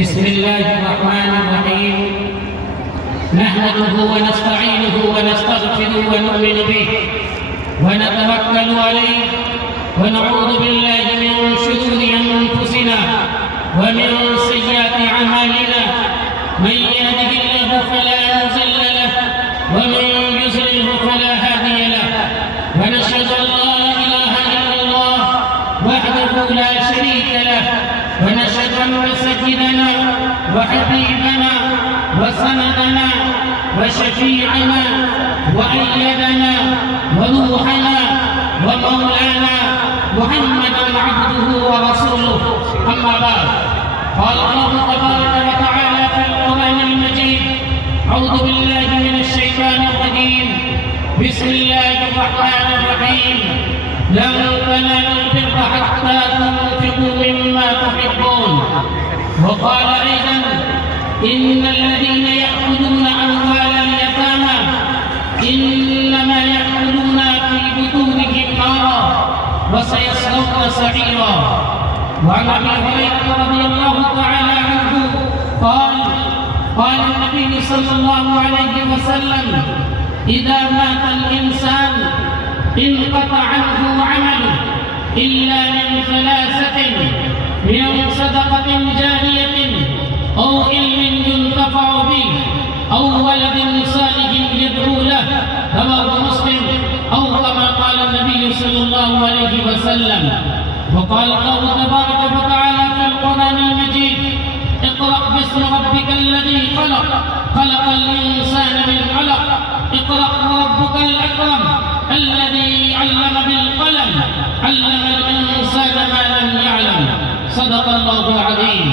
بسم الله الرحمن الرحيم نحمده ونستعينه ونستغفره ونؤمن به ونتوكل عليه ونعوذ بالله من شرور أنفسنا ومن سيئات أعمالنا من يهده الله فلا مضل له ومن يضلل فلا هادي له ونشهد أن لا إله إلا الله وحده لا شريك له ونشهد أن سيدنا وحبيبنا وسندنا وشفيعنا وأيدنا وروحنا ومولانا محمدا عبده ورسوله أما بعد قال الله تبارك وتعالى في القرآن المجيد أعوذ بالله من الشيطان الرجيم بسم الله الرحمن الرحيم لن تنالوا البر حتى تنفقوا مما تحبون وقال أيضا إن الذين يأكلون أموال اليتامى إنما يأكلون في بطونهم نارا وسيصلون سعيرا وعن أبي هريرة رضي الله تعالى عنه قال النبي صلى الله عليه وسلم إذا مات الإنسان انقطع عنه عمله إلا من ثلاثة من صدقة جارية أو علم ينتفع به أو ولد صالح يدعو له رواه مسلم أو كما قال النبي صلى الله عليه وسلم. وقال الله تبارك وتعالى في القرآن المجيد اقرأ باسم ربك الذي خلق خلق الإنسان من علق اقرأ وربك الأكرم الذي علم بالقلم علم الإنسان ما لم يعلم صدق الله العظيم.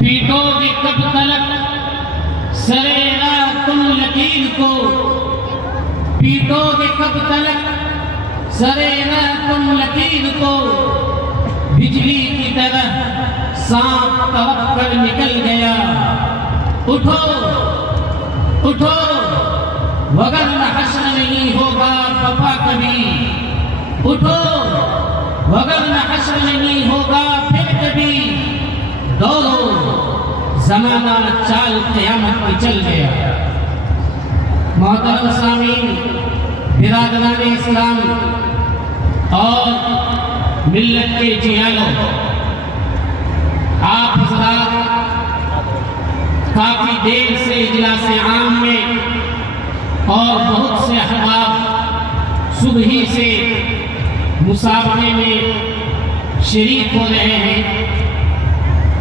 پیٹو گے کب تلک سرے راہ تم لکیر کو پیٹو گے کب تلک سرے راہ تم لکیر کو بجلی کی طرح سانپ تڑپ کر نکل گیا اٹھو اٹھو وگرنہ حشر نہیں ہوگا پپا کبھی اٹھو وگرنہ حشر نہیں ہوگا پھر کبھی دوڑو زمانہ چال قیامت پہ چل گیا. محترم سامعین برادران اسلام اور ملت کے جیانوں آپ حضرات کافی دیر سے اجلاس عام میں اور بہت سے احباب صبحی سے مسابقے میں شریک ہو رہے ہیں.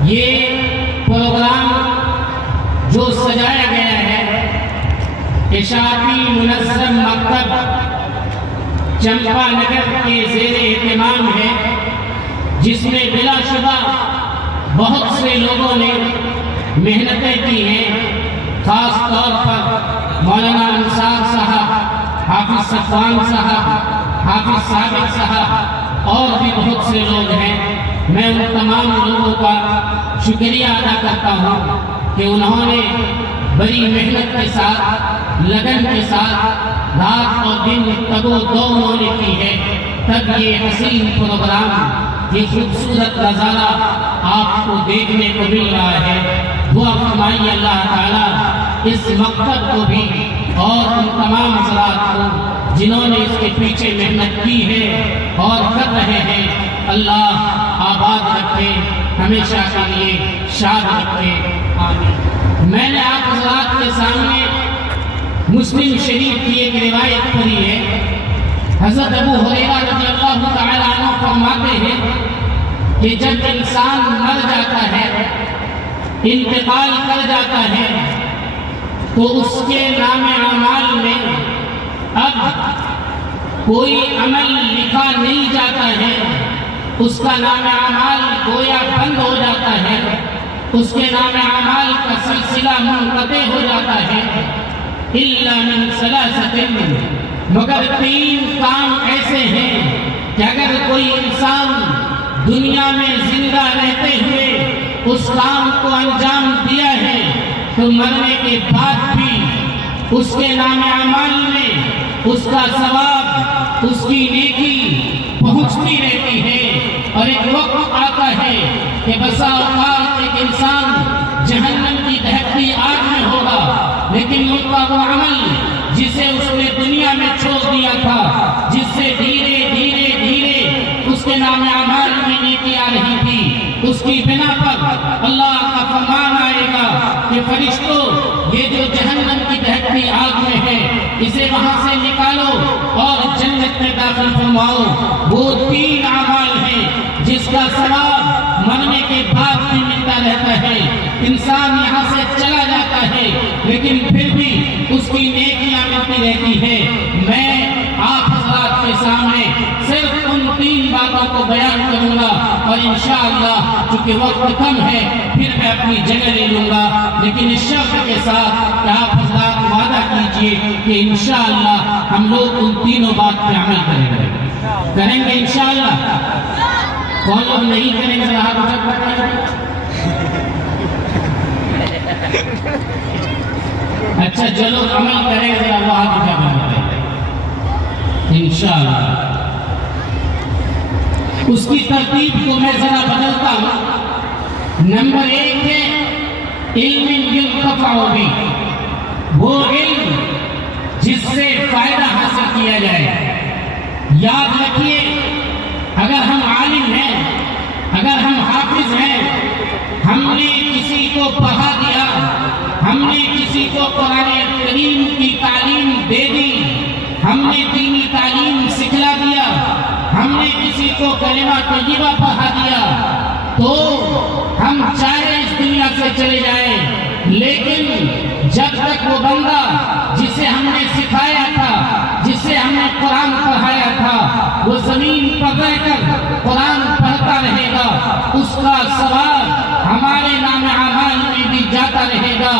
یہ پروگرام جو سجایا گیا ہے اشاعتی منظم مکتب چمپا نگر کے زیر اہتمام ہے جس میں بلا شبہ بہت سے لوگوں نے محنتیں کی ہیں. خاص طور پر مولانا انصار صاحب حافظ صفوان صاحب حافظ ثابت صاحب اور بھی بہت سے لوگ ہیں. میں ان تمام لوگوں کا شکریہ ادا کرتا ہوں کہ انہوں نے بڑی محنت کے ساتھ لگن کے ساتھ رات اور دن تگ و دو انہوں نے کی ہے تب یہ حسین پروگرام یہ خوبصورت نظارہ آپ کو دیکھنے کو مل رہا ہے. دعا فرمائیے اللہ تعالیٰ اس مکتب کو بھی اور ان تمام حضرات کو جنہوں نے اس کے پیچھے محنت کی ہے اور کر رہے ہیں اللہ آباد رکھے ہمیشہ کے لیے شاد رکھے آمین. میں نے آپ حضرات کے سامنے مسلم شریف کی ایک روایت پڑھی ہے. حضرت ابو ہریرہ رضی اللہ تعالیٰ عنہ فرماتے ہیں کہ جب انسان مر جاتا ہے انتقال کر جاتا ہے تو اس کے نام اعمال میں اب کوئی عمل لکھا نہیں جاتا ہے. اس کا نام اعمال گویا بند ہو جاتا ہے. اس کے نام اعمال کا سلسلہ منقطع ہو جاتا ہے. الا من ثلاثۃ مگر 3 کام ایسے ہیں کہ اگر کوئی انسان دنیا میں زندہ رہتے ہوئے اس کام کو انجام دیا ہے تو مرنے کے بعد بھی اس کے نام اعمال میں اس کا ثواب اس کی نیکی پہنچتی رہتی ہے. اور ایک وقت آتا ہے کہ بسا اوقات ایک انسان جہنم کی دہکتی آگ میں ہوگا، لیکن ان کا وہ عمل جسے اس نے دنیا میں چھوڑ دیا تھا، جس سے دھیرے دھیرے دھیرے اس کے نام اعمال میں نیکی آ رہی تھی، اس کی بنا پر اللہ کا فرمان آئے گا کہ فرشتوں یہ جو جہنم کی دہکتی آگ میں ہے اسے وہاں سے نکالو اور جنت میں داخل فرماؤ۔ وہ 3 اعمال ہیں جس کا ثواب مرنے کے بعد بھی ملتا رہتا ہے۔ انسان یہاں سے چلا جاتا ہے لیکن پھر بھی اس کی نیکیاں ملتی رہتی ہے۔ میں آپ حضرات کے سامنے صرف ان 3 باتوں کو بیان کروں گا اور انشاءاللہ چونکہ وقت کم ہے پھر میں اپنی جگہ لے لوں گا، لیکن اس شرط کے ساتھ کہ آپ حضرات وعدہ کیجئے کہ انشاءاللہ ہم لوگ ان 3 بات پہ عمل کریں گے انشاءاللہ۔ کون لوگ نہیں کریں گے ہاتھ اٹھا کر؟ اچھا جو لوگ عمل کریں گے وہ ہاتھ اٹھا کر بتائیں انشاءاللہ۔ اس کی ترتیب کو میں ذرا بدلتا ہوں۔ نمبر 1 ہے علم ينتفع به، وہ علم جس سے فائدہ حاصل کیا جائے۔ یاد رکھیے اگر ہم عالم ہیں، اگر ہم حافظ ہیں، ہم نے کسی کو پڑھا دیا، ہم نے کسی کو قرآن کریم کی تعلیم دے دی، ہم نے دینی تعلیم سکھلا دیا، ہم نے کسی کو کلمہ طیبہ پڑھا دیا، تو ہم چاہے اس دنیا سے چلے جائیں، لیکن جب تک وہ بندہ جسے ہم نے سکھایا تھا، جسے ہم نے قرآن پڑھایا تھا، وہ زمین پر رہ کر قرآن پڑھتا رہے گا، اس کا ثواب ہمارے نام اعمال میں بھی جاتا رہے گا۔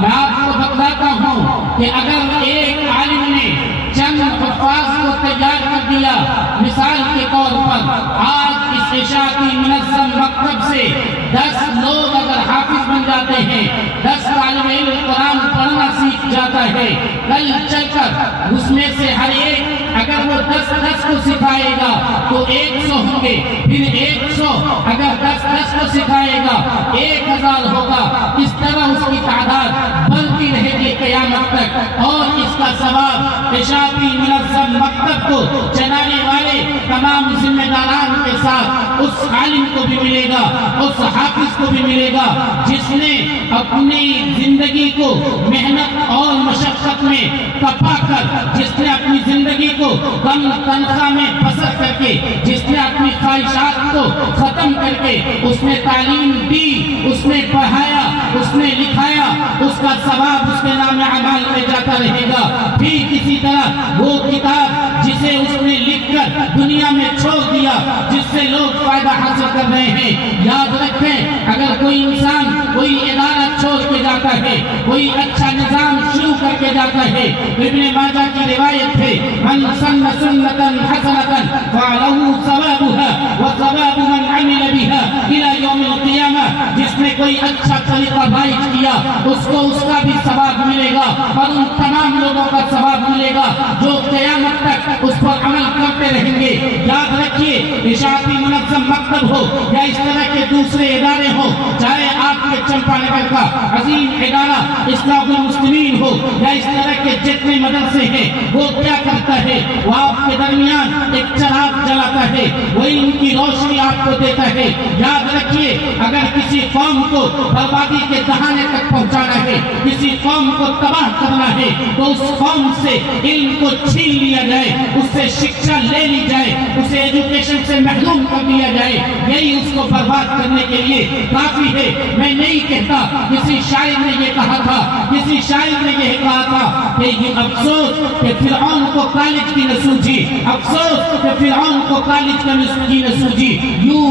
میں آپ کو بتاتا ہوں کہ اگر ایک عالم نے چند حفاظ کو تیار کر دیا، مثال کے طور پر آج اس عشاء کی منظم مکتب سے 10 لوگ اگر حافظ بن جاتے ہیں، 10 طالب علم قرآن پڑھنا سیکھ جاتا ہے، کل چل کر اس میں سے ہر ایک اگر وہ 10 کو سکھائے گا تو 100 ہوں گے، پھر 100 اگر 10 کو سکھائے گا 1000 ہوگا۔ اس طرح اس کی تعداد بڑھتی رہے گی قیامت تک، اور اس کا ثواب عشاء کی منظم مکتب کو چلانے والے تمام ذمہ داران کے ساتھ اس عالم کو بھی ملے گا، اس حافظ کو بھی ملے گا جس نے اپنی زندگی کو محنت اور مشقت میں تپا کر، جس نے اپنی زندگی کو کم تنخواہ میں بسر کر کے، جس نے اپنی خواہشات کو ختم کر کے اس نے تعلیم دی، اس نے پڑھایا، اس نے لکھایا، اس کا ثواب اس کے نام اعمال میں جاتا رہے گا۔ پھر کسی طرح وہ کتاب جسے اس نے لکھ کر دنیا میں چھوڑ دیا، جس سے لوگ فائدہ حاصل کر رہے ہیں، یاد رکھیں اگر کوئی انسان کوئی ادارہ چھوڑ کے جاتا ہے، کوئی اچھا نظام شروع کر کے جاتا ہے، ابن ماجہ کی روایت ہے من سن سنتا حسنتا فعلہ ثوابها وثواب من عمل بها الى یوم القیامہ، جس نے کوئی اچھا طریقہ رائج کیا اس کو اس کا بھی ثواب ملے گا، اور ان تمام لوگوں کا ثواب ملے گا جو قیامت تک اس پر عمل کرتے رہیں گے۔ یاد رکھیے عشاء کی منظم مکتب ہو یا اس طرح کے دوسرے ادارے ہو، چاہے آپ کے چمپا نگر کا عظیم ادارہ اصلاح المسلمین ہو یا اس طرح کے جتنے مدرسے ہیں، وہ کیا کرتا ہے؟ وہ آپ کے درمیان ایک چراغ جلاتا ہے، وہ ان کی روشنی آپ کو دیتا ہے۔ یاد رکھیے اگر کسی قوم کو بربادی کے دہانے تک پہنچانا ہے، کسی قوم کو تباہ کرنا ہے، تو اس قوم سے علم کو چھین لیا جائے، اس سے شکشا لے لی جائے، اسے ایجوکیشن سے محروم کر دیا جائے، یہی اس کو برباد کرنے کے لیے کافی ہے۔ میں نہیں کہتا، کسی شاعر نے یہ کہا تھا، کسی شاعر نے یہ کہا تھا کہ یہ افسوس کہ فرعون کو کالج کی نہ سوجھی، افسوس کہ فرعون کو کالج کی نہ سوجھی، یوں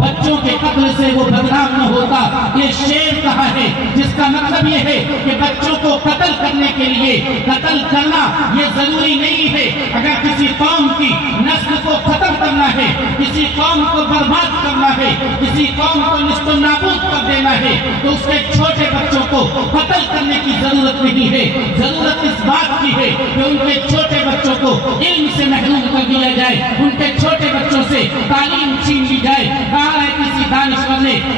بچوں کے قتل سے وہ بدنام نہ ہوتا۔ یہ شعر کہا ہے جس کا مطلب یہ ہے کہ بچوں کو قتل کرنے کے لیے قتل کرنا یہ ضروری نہیں ہے۔ اگر کسی قوم کی نسل کو ختم کرنا ہے، کسی قوم کو برباد کرنا ہے، کسی قوم کو نست و نابود کر دینا ہے، تو اس کے چھوٹے بچوں کو قتل کرنے کی ضرورت نہیں ہے۔ ضرورت اس بات کی ہے کہ ان کے چھوٹے بچوں کو علم سے محروم کر دیا جائے، ان کے چھوٹے بچوں سے تعلیم چھین لی جائے۔ کہا ہے کہ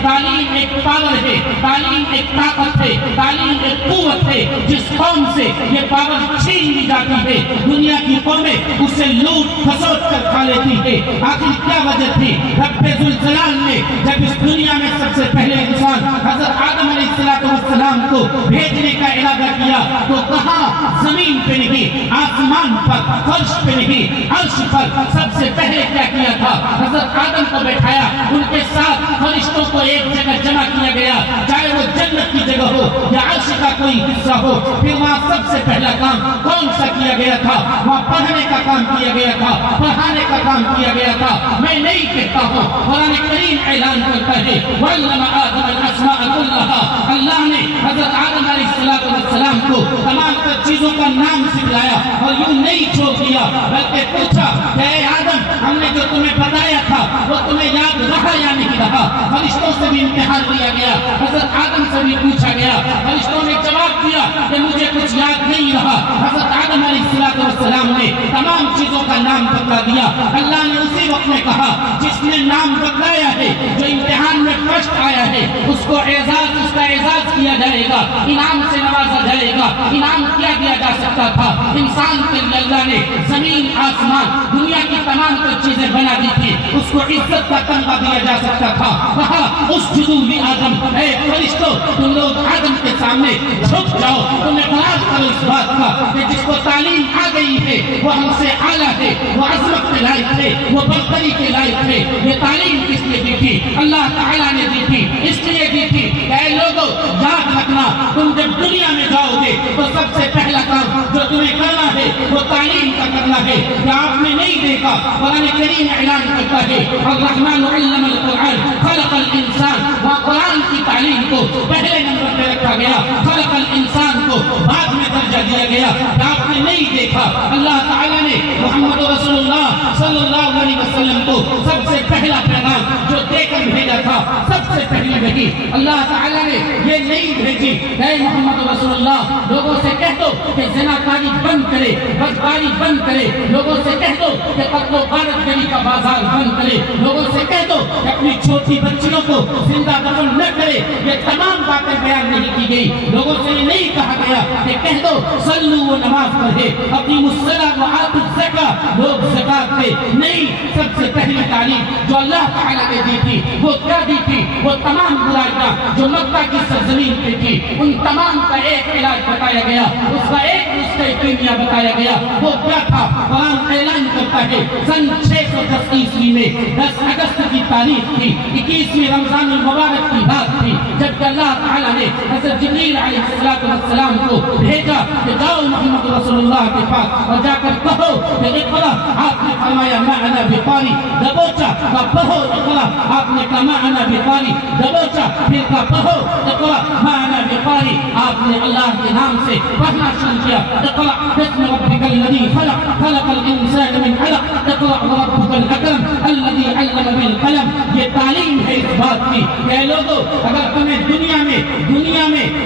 تعلیم ایک پاور ہے، تعلیم ایک طاقت ہے، تعلیم ایک قوت ہے. جس قوم سے یہ پاور چھین لی جاتی ہے دنیا کی قومیں اسے لوٹ کھسوٹ کر کھا لیتی ہے. آخر کیا وجہ تھی؟ رب ذوالجلال نے جب اس دنیا میں سب سے پہلے انسان حضرت آدم علیہ السلام کو بھیجنے کا ارادہ کیا تو کہاں؟ زمین پہ نہیں، آسمان پر، فرش پہ نہیں، عرش پر. سب سے پہلے کیا کیا تھا؟ حضرت آدم کو بٹھایا، ان کے ساتھ فرشتوں کو ایک جگہ جمع کیا گیا، چاہے وہ جنت کی جگہ ہو یا عرش کا کوئی حصہ ہو. پھر وہاں سب سے پہلا کام کون سا کیا گیا تھا؟ وہاں پڑھنے کا کام کیا گیا تھا، پڑھانے کا کام کیا گیا تھا. میں نہیں کہتا ہوں، قرآن کریم اعلان کرتا ہے وَعَلَّمَ آدَمَ الْأَسْمَاءَ كُلَّهَا. اللہ نے حضرت آدم علیہ السلام کو تمام تر چیزوں کا نام سکھلایا اور یوں نہیں چھوڑ دیا بلکہ پوچھا کہ اے آدم، ہم نے جو تمہیں بتایا تھا وہ تمہیں یاد رہا یا نہیں رہا؟ فرشتوں سے بھی امتحان لیا گیا، حضرت آدم سے بھی پوچھا گیا، فرشتوں نے جواب دیا کہ مجھے کچھ یاد نہیں رہا. حضرت آدم علیہ السلام نے تمام چیزوں کا نام بتلا دیا. اللہ نے اسی وقت میں کہا جس نے نام بتلایا ہے، جو امتحان میں فرسٹ آیا ہے، اس کو اعزاز، اس کا اعزاز کیا جائے گا، انعام سے نوازا جائے گا. انعام کیا دیا جا سکتا تھا؟ انسان کے لیے اللہ نے زمین، آسمان، دنیا کی تمام تر چیزیں بنا دی تھی، اس کو عزت کا تمغہ دیا جا سکتا تھا. کہا اسجدوا لآدم، اے فرشتوں تم لوگ آدم کے سامنے جھک جاؤ، تم اعتراف کرو اس بات کا کہ جس کو تعلیم آ گئی ہے وہ ہم سے اعلیٰ ہے، وہ عظمت کے لائق ہے، وہ برتری کے لائق ہے. یہ تعلیم کس لیے دی تھی؟ اللہ تعالیٰ نے دی تھی، اس لیے دی تھی کہ اے لوگوں یاد رکھنا، تم جب دنیا میں جاؤ گے تو سب سے پہلا کام جو تمہیں کرنا ہے وہ تعلیم کا کرنا ہے. کیا آپ نے نہیں دیکھا قرآن کریم اعلان کرتا ہے الرحمن علم القرآن خلق الانسان، وہ قرآن کی تعلیم کو پہلے نمبر پہ رکھا گیا، خلق الانسان کو بعد میں درجہ دیا گیا. کیا آپ نے نہیں دیکھا اللہ تعالیٰ نے محمد رسول اللہ صلی اللہ علیہ وسلم کو سب سے پہلا پیغام جو دے کر بھیجا تھا، سب سے پہلی وحی اللہ تعالیٰ نے یہ نہیں بھیجی کہ محمد رسول اللہ لوگوں سے کہہ دو کہ زناکاری بند کرے، بدکاری بند کرے، لوگوں سے کہہ دو کہ قتل و غارت گری کا بازار بند کرے، لوگوں سے کہہ دو کہ اپنی چھوٹی بچیوں کو زندہ دفن نہ کرے. یہ تمام باتیں بیان نہیں کی گئی. لوگوں سے یہ نہیں کہا گیا کہ کہہ دو صلو و نماز پڑھے، اپنی الصلاۃ و آتوا الزکاۃ، لوگ زکات دے. نہیں، سب سے پہلی تعلیم جو اللہ تعالیٰ نے دی تھی وہ کیا دی تھی؟ وہ تمام برائیاں جو مکہ کی سرزمین پہ تھی ان تمام کا ایک علاج بتایا گیا، اس کا ایک نسخہ کیمیا بتایا گیا. وہ کیا تھا؟ قرآن اعلان کرتا ہے سن 610 عیسوی میں 10 اگست کی تاریخ تھی، 21ویں رمضان المبارک کی رات تھی، جب اللہ تعالیٰ نے حضرت جبریل علیہ السلام کو بھیجا کہ جاؤ محمد رسول اللہ کے پاس اور جا کر کہو کہ اقرا. آپ نے فرمایا ما انا بقاری، دبوچا کا پڑھو اقرا. آپ نے کہا ما انا بقاری، دبوچا پھر کا پڑھو اقرا ما انا بقاری. آپ نے اللہ کے نام سے پڑھنا شروع کیا. اقرا بسم ربک الذی خلق، خلق الانسان من علق، اقرا وربک الاکرم الذی علم بالقلم. یہ تعلیم ہے اس بات کی کہ لوگوں اگر تمہیں دنیا میں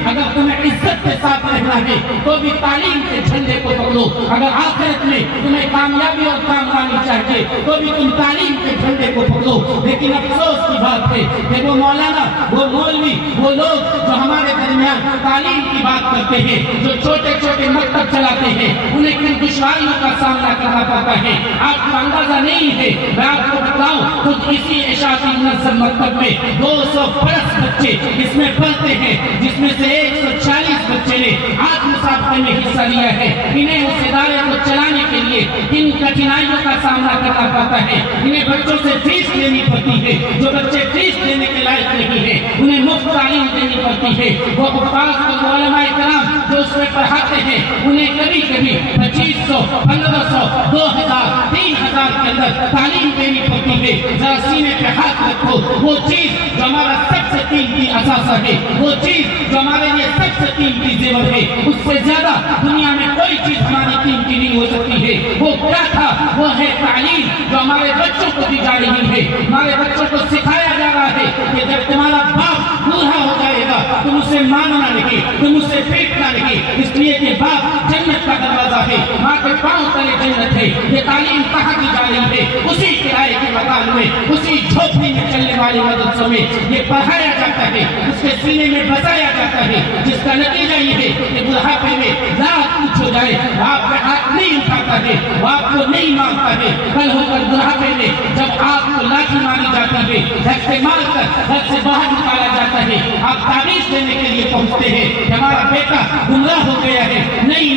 اگر تمہیں عزت کے ساتھ رہنا ہے تو بھی تعلیم کے جھنڈے کو پکڑو. اگر آخرت میں تمہیں کامیابی اور کامرانی چاہیے تو بھی تم تعلیم کے جھنڈے کو پکڑو. لیکن افسوس کی بات ہے کہ وہ مولانا، وہ مولوی، وہ لوگ جو ہمارے درمیان تعلیم کی بات کرتے ہیں، جو چھوٹے چھوٹے مکتب چلاتے ہیں، انہیں کن دشواریوں کا سامنا کرنا پڑتا ہے آپ کو اندازہ نہیں ہے. میں آپ کو بتاؤں خود اسی اشاعتی منظم مکتب میں 200+ بچے اس میں پڑھتے ہیں، جس میں سے 140 بچے نے آج مسابقے میں حصہ لیا ہے. انہیں اس ادارے کو چلانے کے لیے کن کٹھنائیوں کا سامنا کرنا پڑتا ہے. انہیں بچوں سے فیس لینی پڑتی ہے، جو بچے فیس دینے کے لائق نہیں ہیں انہیں مفت تعلیم دینی پڑتی ہے. وہ حفاظ اور علماء کرام جو اس میں پڑھاتے ہیں انہیں کبھی کبھی 2500، 1500، 2000، 3000 کے اندر تعلیم دینی پڑتی ہے. ذرا سینے پہ ہاتھ رکھو، وہ چیز جو ہمارا سب سے قیمتی اثاثہ ہے، وہ چیز جو ہمارے لیے سب سے قیمتی زیور ہے، اس سے زیادہ دنیا میں کوئی چیز ہماری قیمتی نہیں ہو سکتی ہے. وہ کیا تھا؟ وہ ہے تعلیم جو ہمارے بچوں کو دی جا رہی ہے. ہمارے بچوں کو سکھایا جا رہا ہے کہ جب تمہارا باپ بوڑھا ہو جائے گا تم اسے ماننا نہیں، تم اسے پیٹنا نہیں، اس لیے کہ باپ جنت کا دروازہ ہے. ماں کے پاؤں تلے جنت ہے. یہ تعلیم کہاں کی جا رہی ہے؟ اسی کرائے کے مکان میں، اسی جھوپڑی میں چلنے والے مدرسوں میں یہ پڑھایا جاتا ہے، اس کے سینے میں بسایا جاتا ہے، جس کا نتیجہ یہ ہے کہ بڑھاپے میں رات کچھ ہو جائے آپ کا ہاتھ نہیں اٹھاتا ہے، وہ آپ کو نہیں مانگتا ہے. کل ہو کر بڑھاپے میں جب آپ کو لاٹھی ماری جاتی ہے، گھر سے مار کر گھر سے باہر نکالا جاتا ہے، آپ تعریف دینے کے لیے پہنچتے ہیں کہ ہمارا بیٹا گمراہ ہو گیا ہے. نہیں،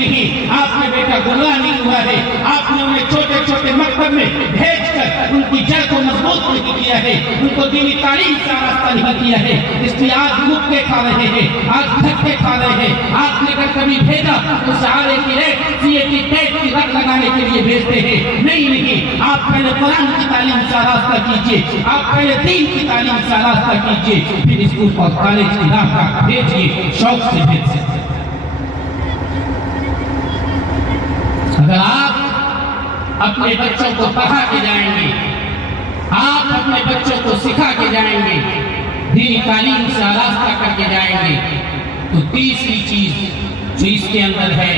آپ کا بیٹا گمراہ نہیں ہوا ہے. آپ نے انہیں چھوٹے چھوٹے مکتب میں بھیج کر ان کی جڑ کو مضبوط نہیں کیا ہے، ان کو دینی تعلیم سے راستہ نہیں کیا ہے. اس لیے آج مکے کھا رہے ہیں، آج دھکے کھا رہے ہیں. آپ نے اگر کبھی بھیجا تو سہارے کی ریٹ سی اے کی ٹیٹ کی رت لگانے کے لیے بھیجتے ہیں. نہیں، آپ پہلے قرآن کی تعلیم سے راستہ کیجیے، آپ پہلے دین کی تعلیم سے راستہ کیجیے، پھر اسکول اور کالج کی راہ کا بھیجیے، شوق سے بھیج سکتے. اگر آپ اپنے بچوں کو پڑھا کے جائیں گے، آپ اپنے بچوں کو سکھا کے جائیں گے، دینی تعلیم سے راستہ کر کے جائیں گے، تو تیسری چیز جو اس کے اندر ہے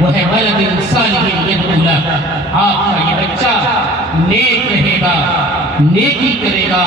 وہ ہے ولد صالح یدعو لہ. آپ کا یہ بچہ نیک رہے گا، نیکی کرے گا.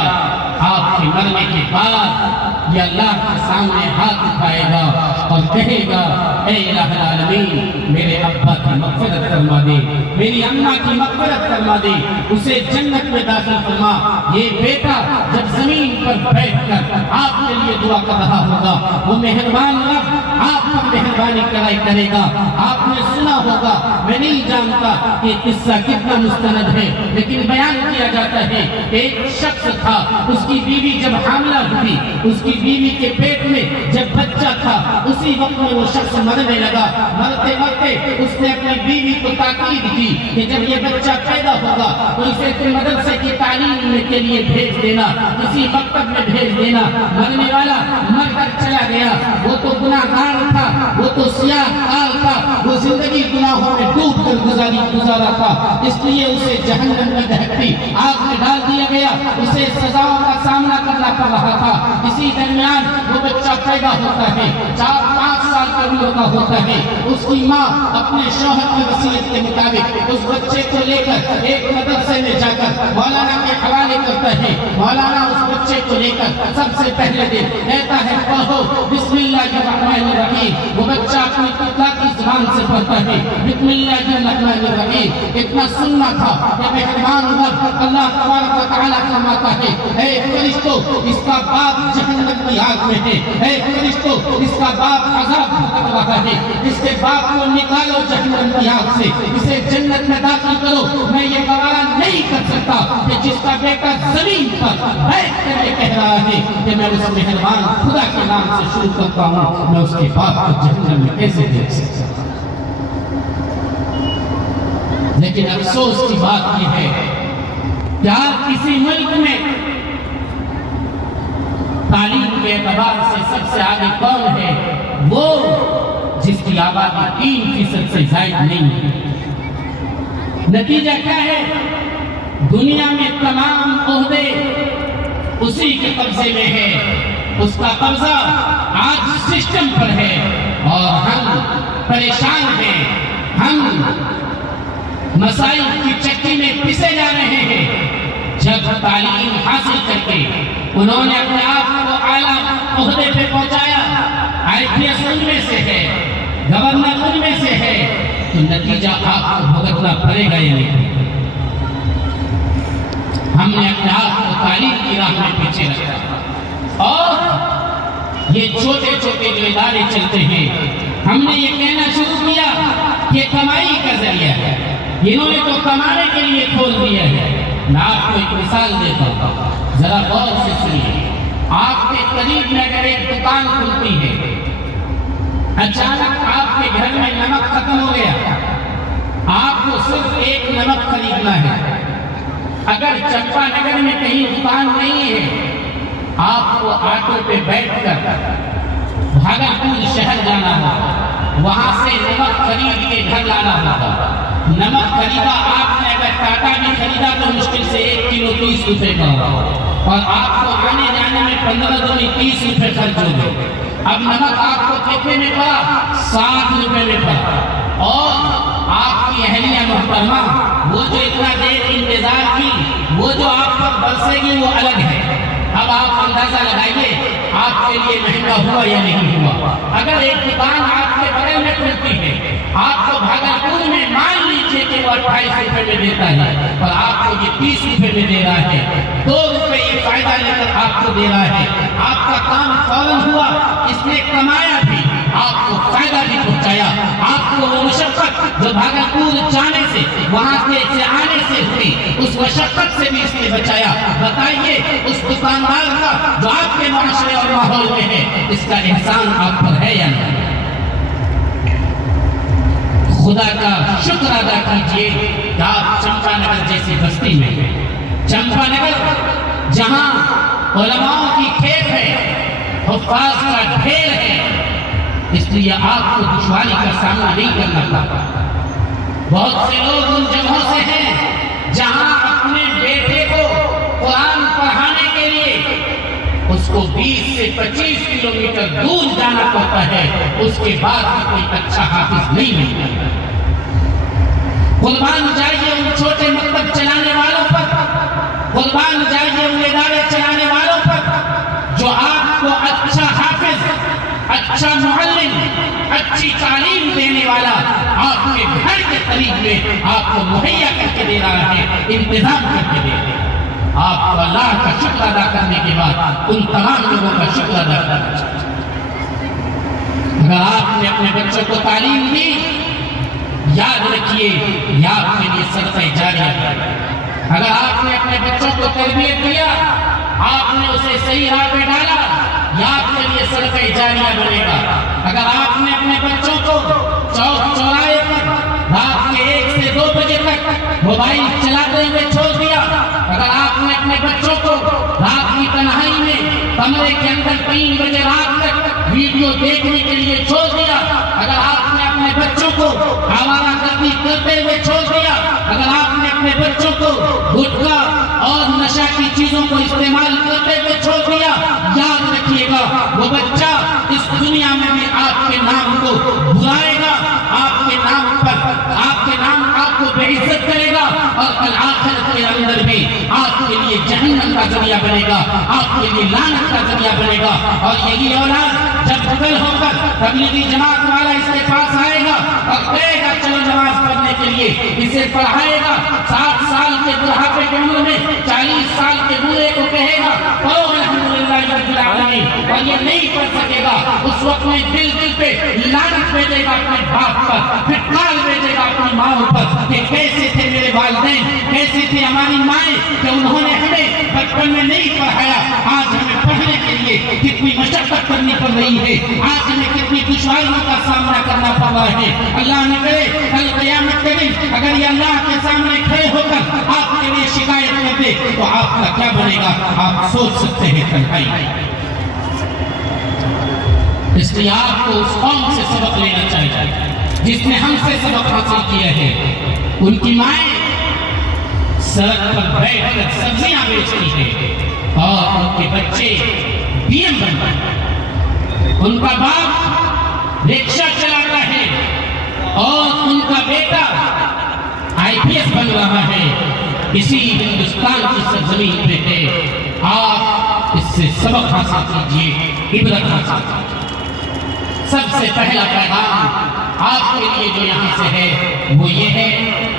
آپ کے مرنے کے بعد یہ اللہ کے سامنے ہاتھ اٹھائے گا اور کہے گا اے الہ العالمین میرے ابا کی مغفرت فرما دے، میری اماں کی مغفرت فرما دے، اسے جنت میں داخل فرما. یہ بیٹا جب زمین پر بیٹھ کر آپ کے لیے دعا کر رہا ہوگا، وہ مہربان رب آپ پر مہربانی کرے گا. آپ نے سنا ہوگا، میں نہیں جانتا کہ قصہ کتنا مستند ہے، لیکن بیان کیا جاتا ہے کہ ایک شخص تھا، اس کی بیوی جب حاملہ ہوئی، اس کی بیوی کے پیٹ میں جب بچہ تھا، اسی وقت میں وہ شخص مرنے لگا. مرتے مرتے اس نے اپنی بیوی کو تاکید کی کہ جب یہ بچہ پیدا ہوگا تو اسے مدرسے کی تعلیم کے لیے بھیج دینا، کسی مکتب میں بھیج دینا. مرنے والا مر کر چلا گیا. وہ تو گناہگار تھا، وہ تو سیاہ کار تھا، وہ زندگی گناہوں میں ڈوب کر گزارا تھا. اس لیے اسے جہنم میں دہکتی آگ میں ڈال دیا گیا. اسے سزاؤں کا سامنا کرنا پڑ رہا تھا. اسی درمیان وہ بچہ پیدا ہوتا ہے، 4-5 سال کی عمر کا ہوتا ہے. اس کی ماں اپنے شوہر کی وصیت کے مطابق اس بچے کو لے کر ایک مدرسے میں جا کر مولانا کے حوالے کرتا ہے. مولانا اس بچے کو لے کر سب سے پہلے دن کہتا ہے پڑھو بسم اللہ الرحمن الرحیم. وہ بچہ اپنی پتا کی زبان سے پڑھتا ہے بسم اللہ الرحمن الرحیم. اتنا سننا تھا کہ مہربان اللہ تبارک و تعالیٰ فرماتا ہے اے فرشتوں اس کا باپ جہنم کی آگ میں ہے، اے فرشتوں اس کا باپ عذاب بھگت رہا ہے، اس کے باپ کو نکالو جہنم کی آگ سے، اسے جنت میں داخل کرو. میں یہ گوارا نہیں کر سکتا کہ جس کا بیٹا زمین پر بیٹھ کر یہ کہہ رہا ہے کہ میں اس مہربان خدا کے نام سے شروع کرتا ہوں، میں اس کے باپ کو جہنم میں کیسے دیکھ سکتا. لیکن افسوس کی بات یہ ہے کہ آج کسی ملک میں تعلیم کے اعتبار سے سب سے آگے کون ہے؟ وہ جس کی آبادی 3% سے زائد نہیں ہے. نتیجہ کیا ہے؟ دنیا میں تمام عہدے اسی کے قبضے میں ہے. اس کا قبضہ آج سسٹم پر ہے اور ہم پریشان ہیں. ہم مسائل کی چکی میں پسے جا رہے ہیں. جب تعلیم حاصل کر کے انہوں نے اپنے آپ کو اعلیٰ عہدے پہ پہنچایا، IPS ان میں سے ہے، گورنر ان میں سے ہے، تو نتیجہ آپ کو بھگتنا پڑے گا. یا نہیں؟ ہم نے اپنے آپ کو تعلیم کی راہ میں پیچھے رکھا اور یہ چھوٹے چھوٹے جو ادارے چلتے ہیں ہم نے یہ کہنا شروع کیا کہ کمائی کا ذریعہ ہے. انہوں نے تو کمانے کے لیے کھول دیا ہے. میں آپ کو ایک مثال دیتا ہوں، ذرا غور سے سنیے. آپ کے قریب میں اگر ایک دکان کھلتی ہے، اچانک آپ کے گھر میں نمک ختم ہو گیا، آپ کو صرف ایک نمک خریدنا ہے. اگر چمپا نگر میں کہیں دکان نہیں ہے، آپ کو آٹو پہ بیٹھ کر بھاگلپور شہر جانا ہوگا، وہاں سے نمک خرید کے گھر لانا ہوگا. نمک خریدا آپ نے، اگر ٹاٹا بھی خریدا تو مشکل سے 1 کلو 30 روپے کا ہوگا اور آپ کو آنے جانے میں 15 دن 30 روپے خرچ ہو گئے. اب نمک آپ کو کتنے میں پڑا؟ 60 روپے میں پڑا. اور آپ کی اہلیہ محترمہ وہ جو اتنا دیر انتظار کی وہ جو آپ پر برسے گی وہ الگ ہے. اب آپ اندازہ لگائیے آپ کے لیے مہنگا ہوا یا نہیں ہوا. اگر ایک دکان آپ کے بغل میں کھلتی ہے, آپ کو بھاگلپور میں مان لیجیے کہ وہ 28 روپے میں دیتا ہے اور آپ کو یہ 30 روپے میں دے رہا ہے, 2 روپے یہ فائدہ لے کر آپ کو دے رہا ہے. آپ کا کام فوراً ہوا, اس نے کمایا بھی, آپ کو فائدہ بھی پہنچایا. آپ کو وہ مشقت جو بھاگلپور جانے سے وہاں سے آنے سے ہوئی اس مشقت سے بھی اس نے بچایا. بتائیے اس دکاندار کا جو آپ کے معاشرے اور ماحول میں ہے اس کا احسان آپ پر ہے یا نہیں؟ خدا کا شکر ادا کیجئے کہ آپ چمپا نگر جیسی بستی میں ہیں. چمپا نگر جہاں علماء کی کھیپ ہے, حفاظ کا ڈھیر ہے, اس لیے آپ کو دشواری کا سامنا نہیں کرنا پڑتا. بہت سے لوگ ان جگہوں سے ہیں جہاں اپنے بیٹے کو قرآن پڑھانے کے لیے اس کو 20 سے 25 کلومیٹر دور جانا پڑتا ہے, اس کے بعد بھی کوئی اچھا حافظ نہیں ملتا. قربان جائیے ان چھوٹے مکتب چلانے والوں پر, قربان جائیے ان ادارے چلانے والوں پر جو آپ کو اچھا حافظ, اچھا معلم, اچھی تعلیم دینے والا آپ کے گھر کے قریب میں آپ کو مہیا کر کے دے رہا ہے, انتظام کر کے دے رہا ہے. آپ کو اللہ کا شکر ادا کرنے کے بعد ان تمام لوگوں کا شکر ادا کرنا چاہیے. اگر آپ نے اپنے بچوں کو تعلیم دی, یاد رکھیے یہ آپ کے لیے صدقہ جاریہ ہے. اگر آپ نے اپنے بچوں کو تربیت دیا, آپ نے اسے صحیح راہ پہ ڈالا, یہ آپ کے لیے صدقہ جاریہ بنے گا. اگر آپ نے اپنے بچوں کو چوک چوراہے پر رات کے 1 سے 2 بجے تک موبائل چلاتے ہوئے چھوڑ دیا, اگر آپ نے اپنے بچوں کو رات کی تنہائی میں کمرے کے اندر 3 بجے رات تک ویڈیو دیکھنے کے لیے چھوڑ دیا, اگر آپ نے اپنے بچوں کو آوارہ گردی کرتے ہوئے چھوڑ دیا, اگر آپ نے اپنے بچوں کو گٹکا اور نشہ کی چیزوں کو استعمال کرتے ہوئے چھوڑ دیا, یاد رکھیے گا وہ بچہ اس دنیا میں بھی آپ کے نام کو برائے گا, آپ کے نام پر آپ کے نام آپ کو بے عزت کرے گا, اور آخرت کے اندر بھی آپ کے لیے جہنم کا ذریعہ بنے گا, آپ کے لیے لعنت کا ذریعہ بنے گا. اور یہی اولاد جب بغل ہو کر تبلیغی جماعت والا اس کے پاس آئے گا اور کہے گا چلو نماز پڑھنے کے لیے, اسے پڑھائے گا, 60 سال کے بڑھاپے کی عمر میں 40 سال کے بوڑھے کو کہے گا پڑھو الحمدللہ رب العالمین, اور یہ نہیں پڑھ سکے گا, اس وقت میں دل پہ لعنت بھیجے گا اپنے باپ پر, پھٹکار بھیجے گا اپنی ماں پر کہ کیسے تھے میرے والدین, کیسے تھے ہماری مائیں کہ انہوں نے ہمیں بچپن میں نہیں پڑھایا, آج ہمیں پڑھنے کے لیے کتنی مشقت کرنی پڑ رہی ہے, آج ہمیں کتنی دشواریوں کا سامنا کرنا پڑ رہا ہے. اللہ نہ کرے کل قیامت کے دن اگر یہ اللہ کے سامنے کھڑے ہو کر آپ کے لیے شکایت کر دے تو آپ کا کیا بنے گا, آپ سوچ سکتے ہیں تنہائی. اس لیے آپ کو اس قوم سے سبق لینا چاہیے جس نے ہم سے سبق حاصل کیا ہے. ان کی مائیں سڑک پر بیٹھ کر سبزیاں بیچتی ہیں اور ان کے بچے DM بنتے ہیں, ان کا باپ رکشہ چلاتا ہے اور ان کا بیٹا IPS بن رہا ہے. اسی ہندوستان کی سرزمین پہ ہے. آپ اس سے سبق حاصل کیجئے, عبرت حاصل کیجئے. سب سے پہلا پیغام آپ کے لیے جو یہاں سے ہے وہ یہ ہے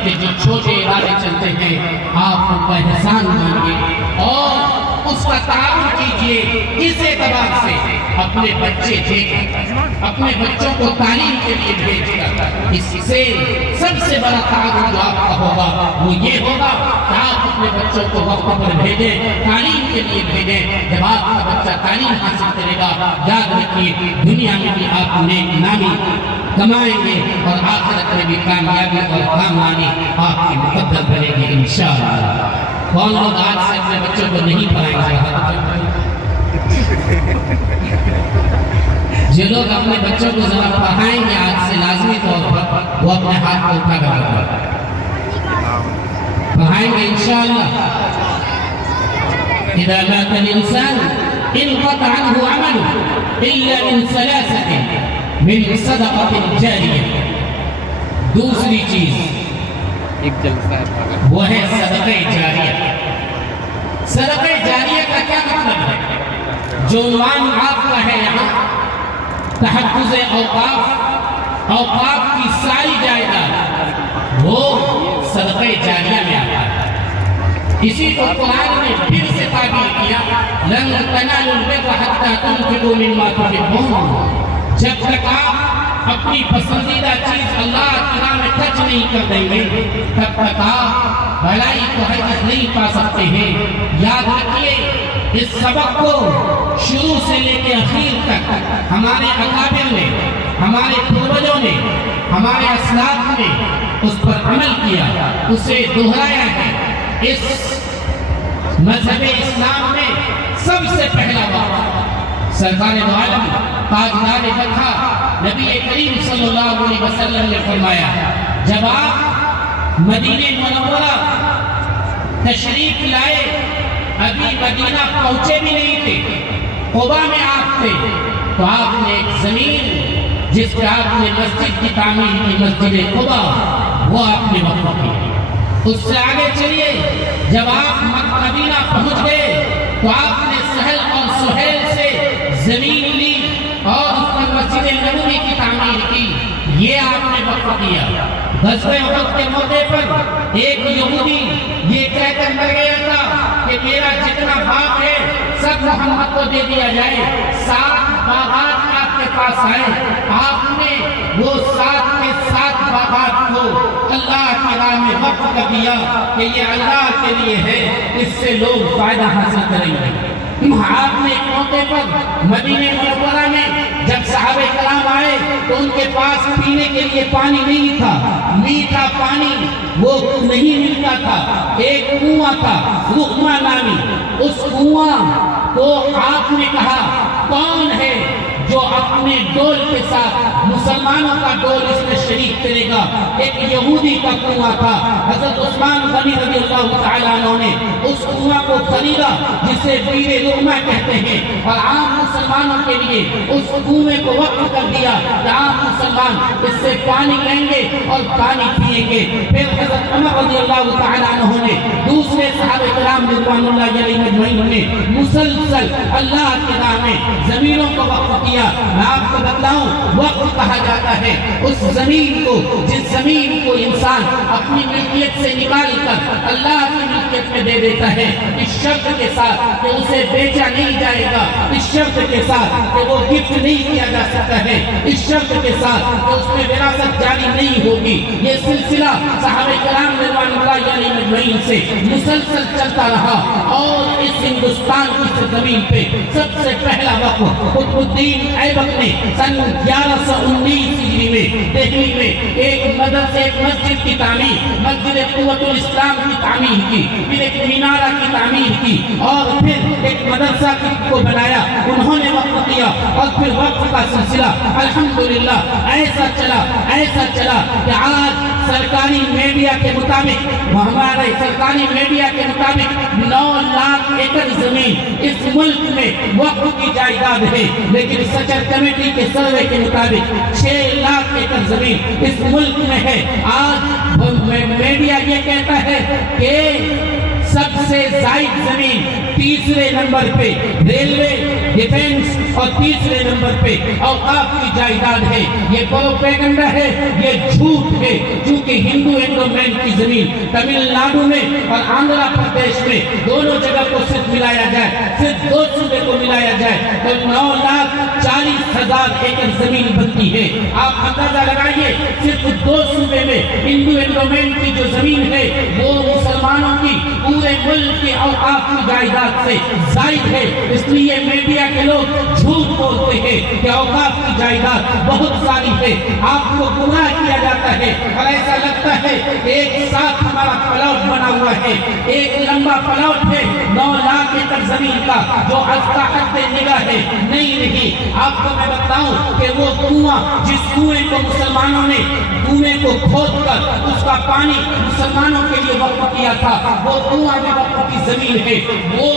کہ جو چھوٹے ادارے چلتے ہیں آپ ان کا احسان مانیے اور اس کا تعاون کیجئے. اس اعتبار سے اپنے بچے دے کر اپنے بچوں کو تعلیم کے لیے بھیج کر, اس سے سب سے بڑا تعاون جو آپ کا ہوگا وہ یہ ہوگا کہ آپ اپنے بچوں کو وقت پر بھیجیں, تعلیم کے لیے بھیجیں. جب آپ کا بچہ تعلیم حاصل کرے گا, یاد رکھیے دنیا میں بھی آپ نیک نامی کمائیں گے اور آخرت میں بھی کامیابی اور کامرانی آپ کی مقدر بنے گی انشاءاللہ. کون لوگ آج سے اپنے بچوں کو نہیں پڑھائیں گے؟ جو لوگ اپنے بچوں کو ذرا پڑھائیں گے آج سے لازمی طور پر وہ اپنے ہاتھ کو اٹھا کر پڑھائیں گے انشاءاللہ. اذا مات الانسان انقطع عنه عمله الا من ثلاثه من صدقه جاريه. دوسری چیز ایک جلسہ ہے وہ ہے صدقہ جاریہ۔ صدقہ جاریہ کا کیا مطلب ہے؟ جو عنوان آپ کا ہے یہاں تحفظ اوقاف کی ساری جائیداد وہ صدقہ جاریہ میں آتا ہے۔ اسی کو قرآن نے پھر سے تعبیر کیا لن تنالوا البر حتى تنفقوا مما تحبون، جب تک آپ اپنی پسندیدہ چیز اللہ کی راہ میں خرچ نہیں کر دیں گے تب تک آپ بھلائی کو ہرگز نہیں پا سکتے ہیں۔ یاد رکھیے اس سبق کو شروع سے لے کے اخیر تک ہمارے اکابر نے، ہمارے پروجوں نے، ہمارے اسلاف نے اس پر عمل کیا، اسے دہرایا ہے۔ اس مذہب اسلام میں سب سے پہلا واقعہ سرکار دو عالم تاجدار بطحہ نبی کریم صلی اللہ علیہ وسلم نے فرمایا جب آپ مدینہ منورہ تشریف لائے، ابھی مدینہ پہنچے بھی نہیں تھے، قباء میں آپ تھے، تو آپ نے ایک زمین جس پہ آپ نے مسجد کی تعمیر کی، مسجد قباء، وہ آپ نے وقف کی۔ اس سے آگے چلیے، جب آپ مدینہ پہنچ گئے تو آپ نے سہل اور سہیل سے زمین لی اور اس پر مسجد نبوی کی تعمیر کی، یہ آپ نے وقف کیا۔ غزوہ احد کے موقع پر ایک یہودی یہ کہہ کر مر گیا تھا کہ میرا جتنا باغ ہے سب محمد کو دے دیا جائے۔ 7 باغات آپ کے پاس آئے، آپ نے وہ 7 کے 7 باغات کو اللہ کی راہ میں وقف کر دیا کہ یہ اللہ کے لیے ہے، اس سے لوگ فائدہ حاصل کریں گے۔ آپ نے ایک موقع پر مدینہ منورہ میں جب صحابہ کرام آئے تو ان کے پاس پینے کے لیے پانی نہیں تھا، میٹھا پانی وہ نہیں ملتا تھا۔ ایک کنواں تھا رقمہ نامی، اس کنواں کو آپ نے کہا کون ہے جو اپنے ڈول کے ساتھ مسلمانوں کا ڈول اس میں شریک کرے گا؟ ایک یہودی کا کنواں تھا۔ حضرت عثمان غنی رضی اللہ تعالیٰ عنہ نے اس کنواں کو خریدا جسے بیر رقمہ کہتے ہیں، اور عام مسلمانوں کے لیے اس کنویں کو وقف کر دیا کہ عام مسلمان اس سے پانی لیں گے اور پانی پیئیں گے۔ پھر حضرت عمر رضی اللہ تعالیٰ عنہ نے دوسرے صحابہ کرام رضوان اللہ علیہم اجمعین نے مسلسل اللہ کی راہ میں زمینوں کو وقف کیا۔ میں آپ کو بتلاؤں وقف کہا جاتا ہے اس زمین کو جس زمین کو انسان اپنی ملکیت سے نکال کر اللہ کی ملکیت میں دے دیتا ہے، اس شرط کے ساتھ کہ اسے بیچا نہیں جائے گا، اس شرط کے ساتھ کہ وہ گفٹ نہیں کیا جا سکتا ہے، اس شرط کے ساتھ کہ اس میں وراثت جاری نہیں ہوگی۔ یہ سلسلہ صحابہ کرام رضوان اللہ علیہم اجمعین سے مسلسل چلتا رہا، اور اس ہندوستان کی زمین پہ سب سے پہلا وقف قطب الدین ایبک نے سن 1119 ہجری میں دہلی میں ایک مسجد کی تعمیر، مسجد قوت الاسلام کی تعمیر کی، پھر ایک مینارہ کی تعمیر کی، اور پھر ایک مدرسہ کو بنایا، انہوں نے وقف کیا، اور پھر وقف کا سلسلہ الحمدللہ ایسا چلا کہ آج سرکاری میڈیا کے مطابق، ہمارے سرکاری میڈیا کے مطابق 9 لاکھ ایکڑ زمین اس ملک میں وقف کی جائیداد ہے، لیکن سچر کمیٹی کے سروے کے مطابق 6 لاکھ ایکڑ زمین اس ملک میں ہے۔ آج میڈیا یہ کہتا ہے کہ سب سے زائد زمین تیسرے نمبر پہ ریلوے، ڈیفنس، اور تیسرے نمبر پہ اوقاف کی جائیداد ہے۔ یہ پروپیگنڈا ہے، یہ جھوٹ ہے، چونکہ ہندو اینڈومنٹ کی زمین تمل ناڈو میں اور آندھرا پردیش میں دونوں جگہ کو صرف ملایا جائے، صرف 2 صوبے کو ملایا جائے تو 9,40,000 ایکڑ زمین بنتی ہے۔ آپ اندازہ لگائیے صرف 2 صوبے میں ہندو اینڈومنٹ کی جو زمین ہے وہ مسلمانوں کی پورے ملک کے اوقاف کی جائیداد سے زائد ہے۔ اس لیے میڈیا کے لوگ جھوٹ بولتے ہیں کہ اوقاف کی جائیداد بہت ساری ہے، آپ کو گمراہ کیا جاتا ہے، اور ایسا لگتا ہے کہ ایک ساتھ ہمارا پلاٹ بنا ہوا ہے، ایک لمبا پلاٹ ہے 9 لاکھ ایکڑ زمین کا جو از تحت جگہ ہے، نہیں، آپ کو میں بتاؤں کہ وہ کنواں جس کنویں کو مسلمانوں نے کنویں کو کھود کر اس کا پانی مسلمانوں کے لیے وقف کیا تھا، وہ کنواں بھی وقف کی زمین ہے۔ وہ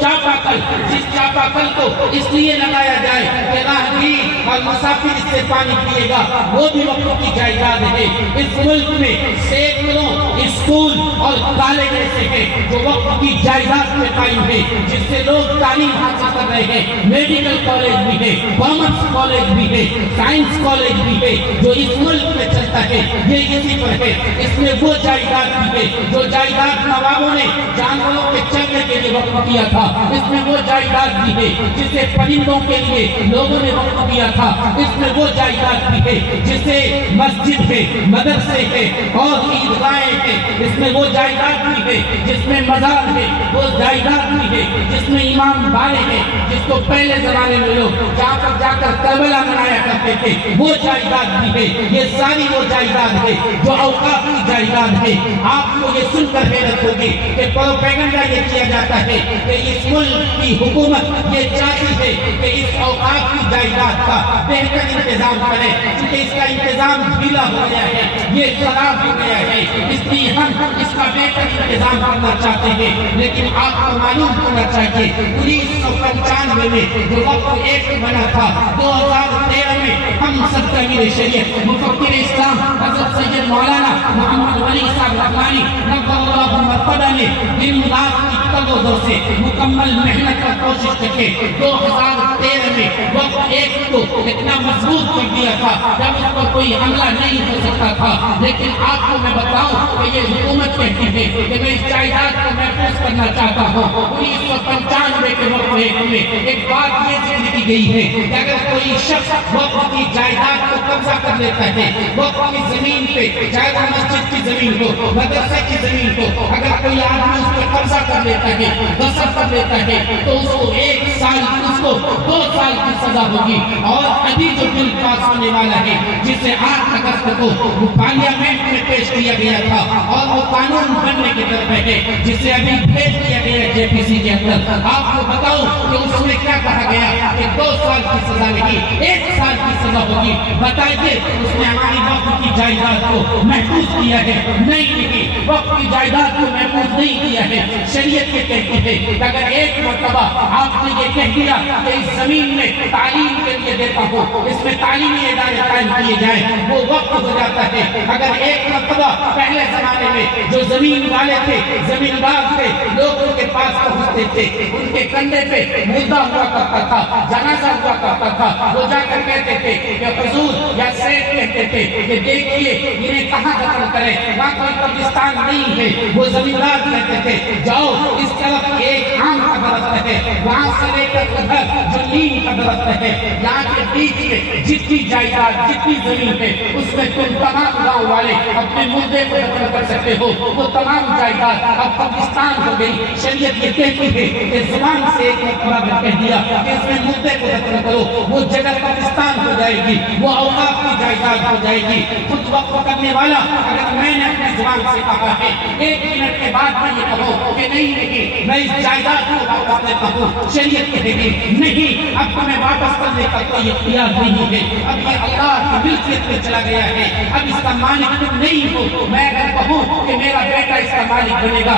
چاپاکل، جس چاپاکل کو اس لیے لگایا جائے کہ راہگیر اور مسافر اس سے پانی پیے گا، وہ بھی وقف کی جائیداد ہے۔ اس ملک میں سینکڑوں اسکول اور کالج ایسے ہیں جو وقف کی جائیداد میں قائم ہے، جس سے لوگ تعلیم حاصل کر رہے ہیں۔ میڈیکل کالج بھی ہے، کامرس کالج بھی ہے، سائنس کالج بھی ہے، جو اس ملک میں چلتا ہے، یہ اسی پر ہے۔ اس میں وہ جائیداد بھی ہے جو جائیداد نوابوں نے جانوروں کے چرنے کے لیے وقف کیا تھا، اس میں وہ جائیداد بھی ہے جسے پرندوں کے لیے لوگوں نے وقف کیا تھا، اس میں وہ جائیداد بھی ہے جسے مسجد ہے، مدرسے ہے اور عیدگاہیں ہیں، اس میں وہ جائیداد بھی ہے جس میں مزار ہے، وہ جائیداد بھی ہے جس میں امام باڑے ہیں، جس کو پہلے زمانے میں لوگ جا کر کربلا منایا کرتے تھے، وہ جائیداد بھی ہے۔ یہ ساری وہ جائیداد ہے جو اوقاف کی جائیداد ہے۔ آپ کو یہ سن کر حیرت ہوگی کہ پروپیگنڈا یہ کیا جاتا ہے کہ اس ملک کی حکومت یہ چاہتی ہے کہ اس اوقاف کی جائیداد کا بہتر انتظام کرے، کیونکہ اس کا انتظام ڈھیلا ہو گیا ہے، یہ خراب ہو گیا ہے، اس لیے ہم اس کا بہتر انتظام کرنا چاہتے ہیں۔ لیکن آپ کو معلوم ہونا چاہیے 1995 میں جو وقت ایکٹ بنا تھا، 2013 میں ہم سب کا امیر شریعت مفکر اسلام حضرت سید مولانا محمد ولی صاحب رحمانی نور اللہ مرتبہ نے دن رات کی تگودو سے مکمل محنت اور کوشش کر کے 2013 میں وقت ایکٹ کو اتنا مضبوط کر دیا تھا جب اس پر کوئی حملہ نہیں ہو سکتا تھا۔ لیکن آپ کو میں بتاؤں کہ یہ حکومت کہتی ہے کہ میں اس جائیداد کو محفوظ کرنا چاہتا ہوں۔ 1995 کے وقت میں ایک بات یہ ذکر کی گئی ہے کہ اگر کوئی شخص وقت کی جائیداد کو قبضہ کر لیتا ہے، وقت کی زمین پہ، چاہے وہ مسجد کی زمین ہو، مدرسے کی زمین ہو، اگر کوئی آدمی اس پہ قبضہ کر لیتا ہے، غصب کر لیتا ہے، تو اس کو 1 سال، اس کو 2 سال کی سزا ہوگی۔ اور ابھی جو بل پاس ہونے والا ہے جسے 8 اگست کو پارلیمنٹ میں پیش کیا گیا تھا اور وہ قانون بننے کی طرف ہے، جسے ابھی بھیج دیا گیا ہے JPC کے اندر، آپ کو بتاؤں کہ اس میں کیا کہا گیا کہ 2 سال کی سزا نہیں، 1 سال کی سزا ہوگی۔ بتائیے اس نے ہماری وقت کی جائیداد کو محفوظ کیا ہے؟ نہیں، وقت کی جائیداد کو محفوظ نہیں کیا ہے۔ شریعت یہ کہتی ہے کہ اگر ایک مرتبہ آپ نے یہ کہہ دیا کہ اس زمین میں تعلیم کے لیے دیتا ہوں، اس میں تعلیمی ادارے قائم کیے جائیں، وہ وقت ہو جاتا ہے۔ اگر ایک مرتبہ پہلے زمانے میں جو زمین والے تھے، زمیندار تھے، لوگ ان کے پاس پہنچتے تھے، ان کے کندھے پہ مردہ ہوا کرتا تھا، جنازہ ہوا کرتا تھا، وہ جا کر کہتے تھے کہ حضور یا سیٹ کہتے تھے کہ دیکھیے انہیں کہاں دفن کریں، وہاں کوئی قبرستان نہیں ہے۔ وہ زمیندار کہتے تھے جاؤ اس طرف ایک آم کا درخت ہے، وہاں سے لے کر ادھر جو نیم کا درخت ہے، یہاں کے بیچ میں جتنی جائیداد، جتنی زمین ہے، اس میں تم تمام گاؤں والے اپنے مردے کو دفن کر سکتے ہو۔ وہ تمام جائیداد اب قبرستان ہو گئی۔ شریعت یہ کہتی ہے کہ زبان سے ایک مرتبہ کہہ دیا کہ اس میں مردے کو دفن کرو، وہ جگہ قبرستان ہو جائے گی، وہ اوقاف کی جائیداد ہو جائے گی۔ خود وقف کرنے والا اگر میں نے اپنی زبان سے کہا ہے 1 منٹ کے بعد میں یہ کہوں کہ نہیں میں اس جائیداد کو واپس لیتا ہوں، شریعت کہے گی نہیں، اب تمہیں واپس کرنے کا کوئی اختیار نہیں ہے، اب یہ اللہ کی ملکیت میں چلا گیا ہے، اب اس کا مالک تم نہیں ہو۔ میں اگر کہوں کہ میرا بیٹا اس کا مالک بنے گا،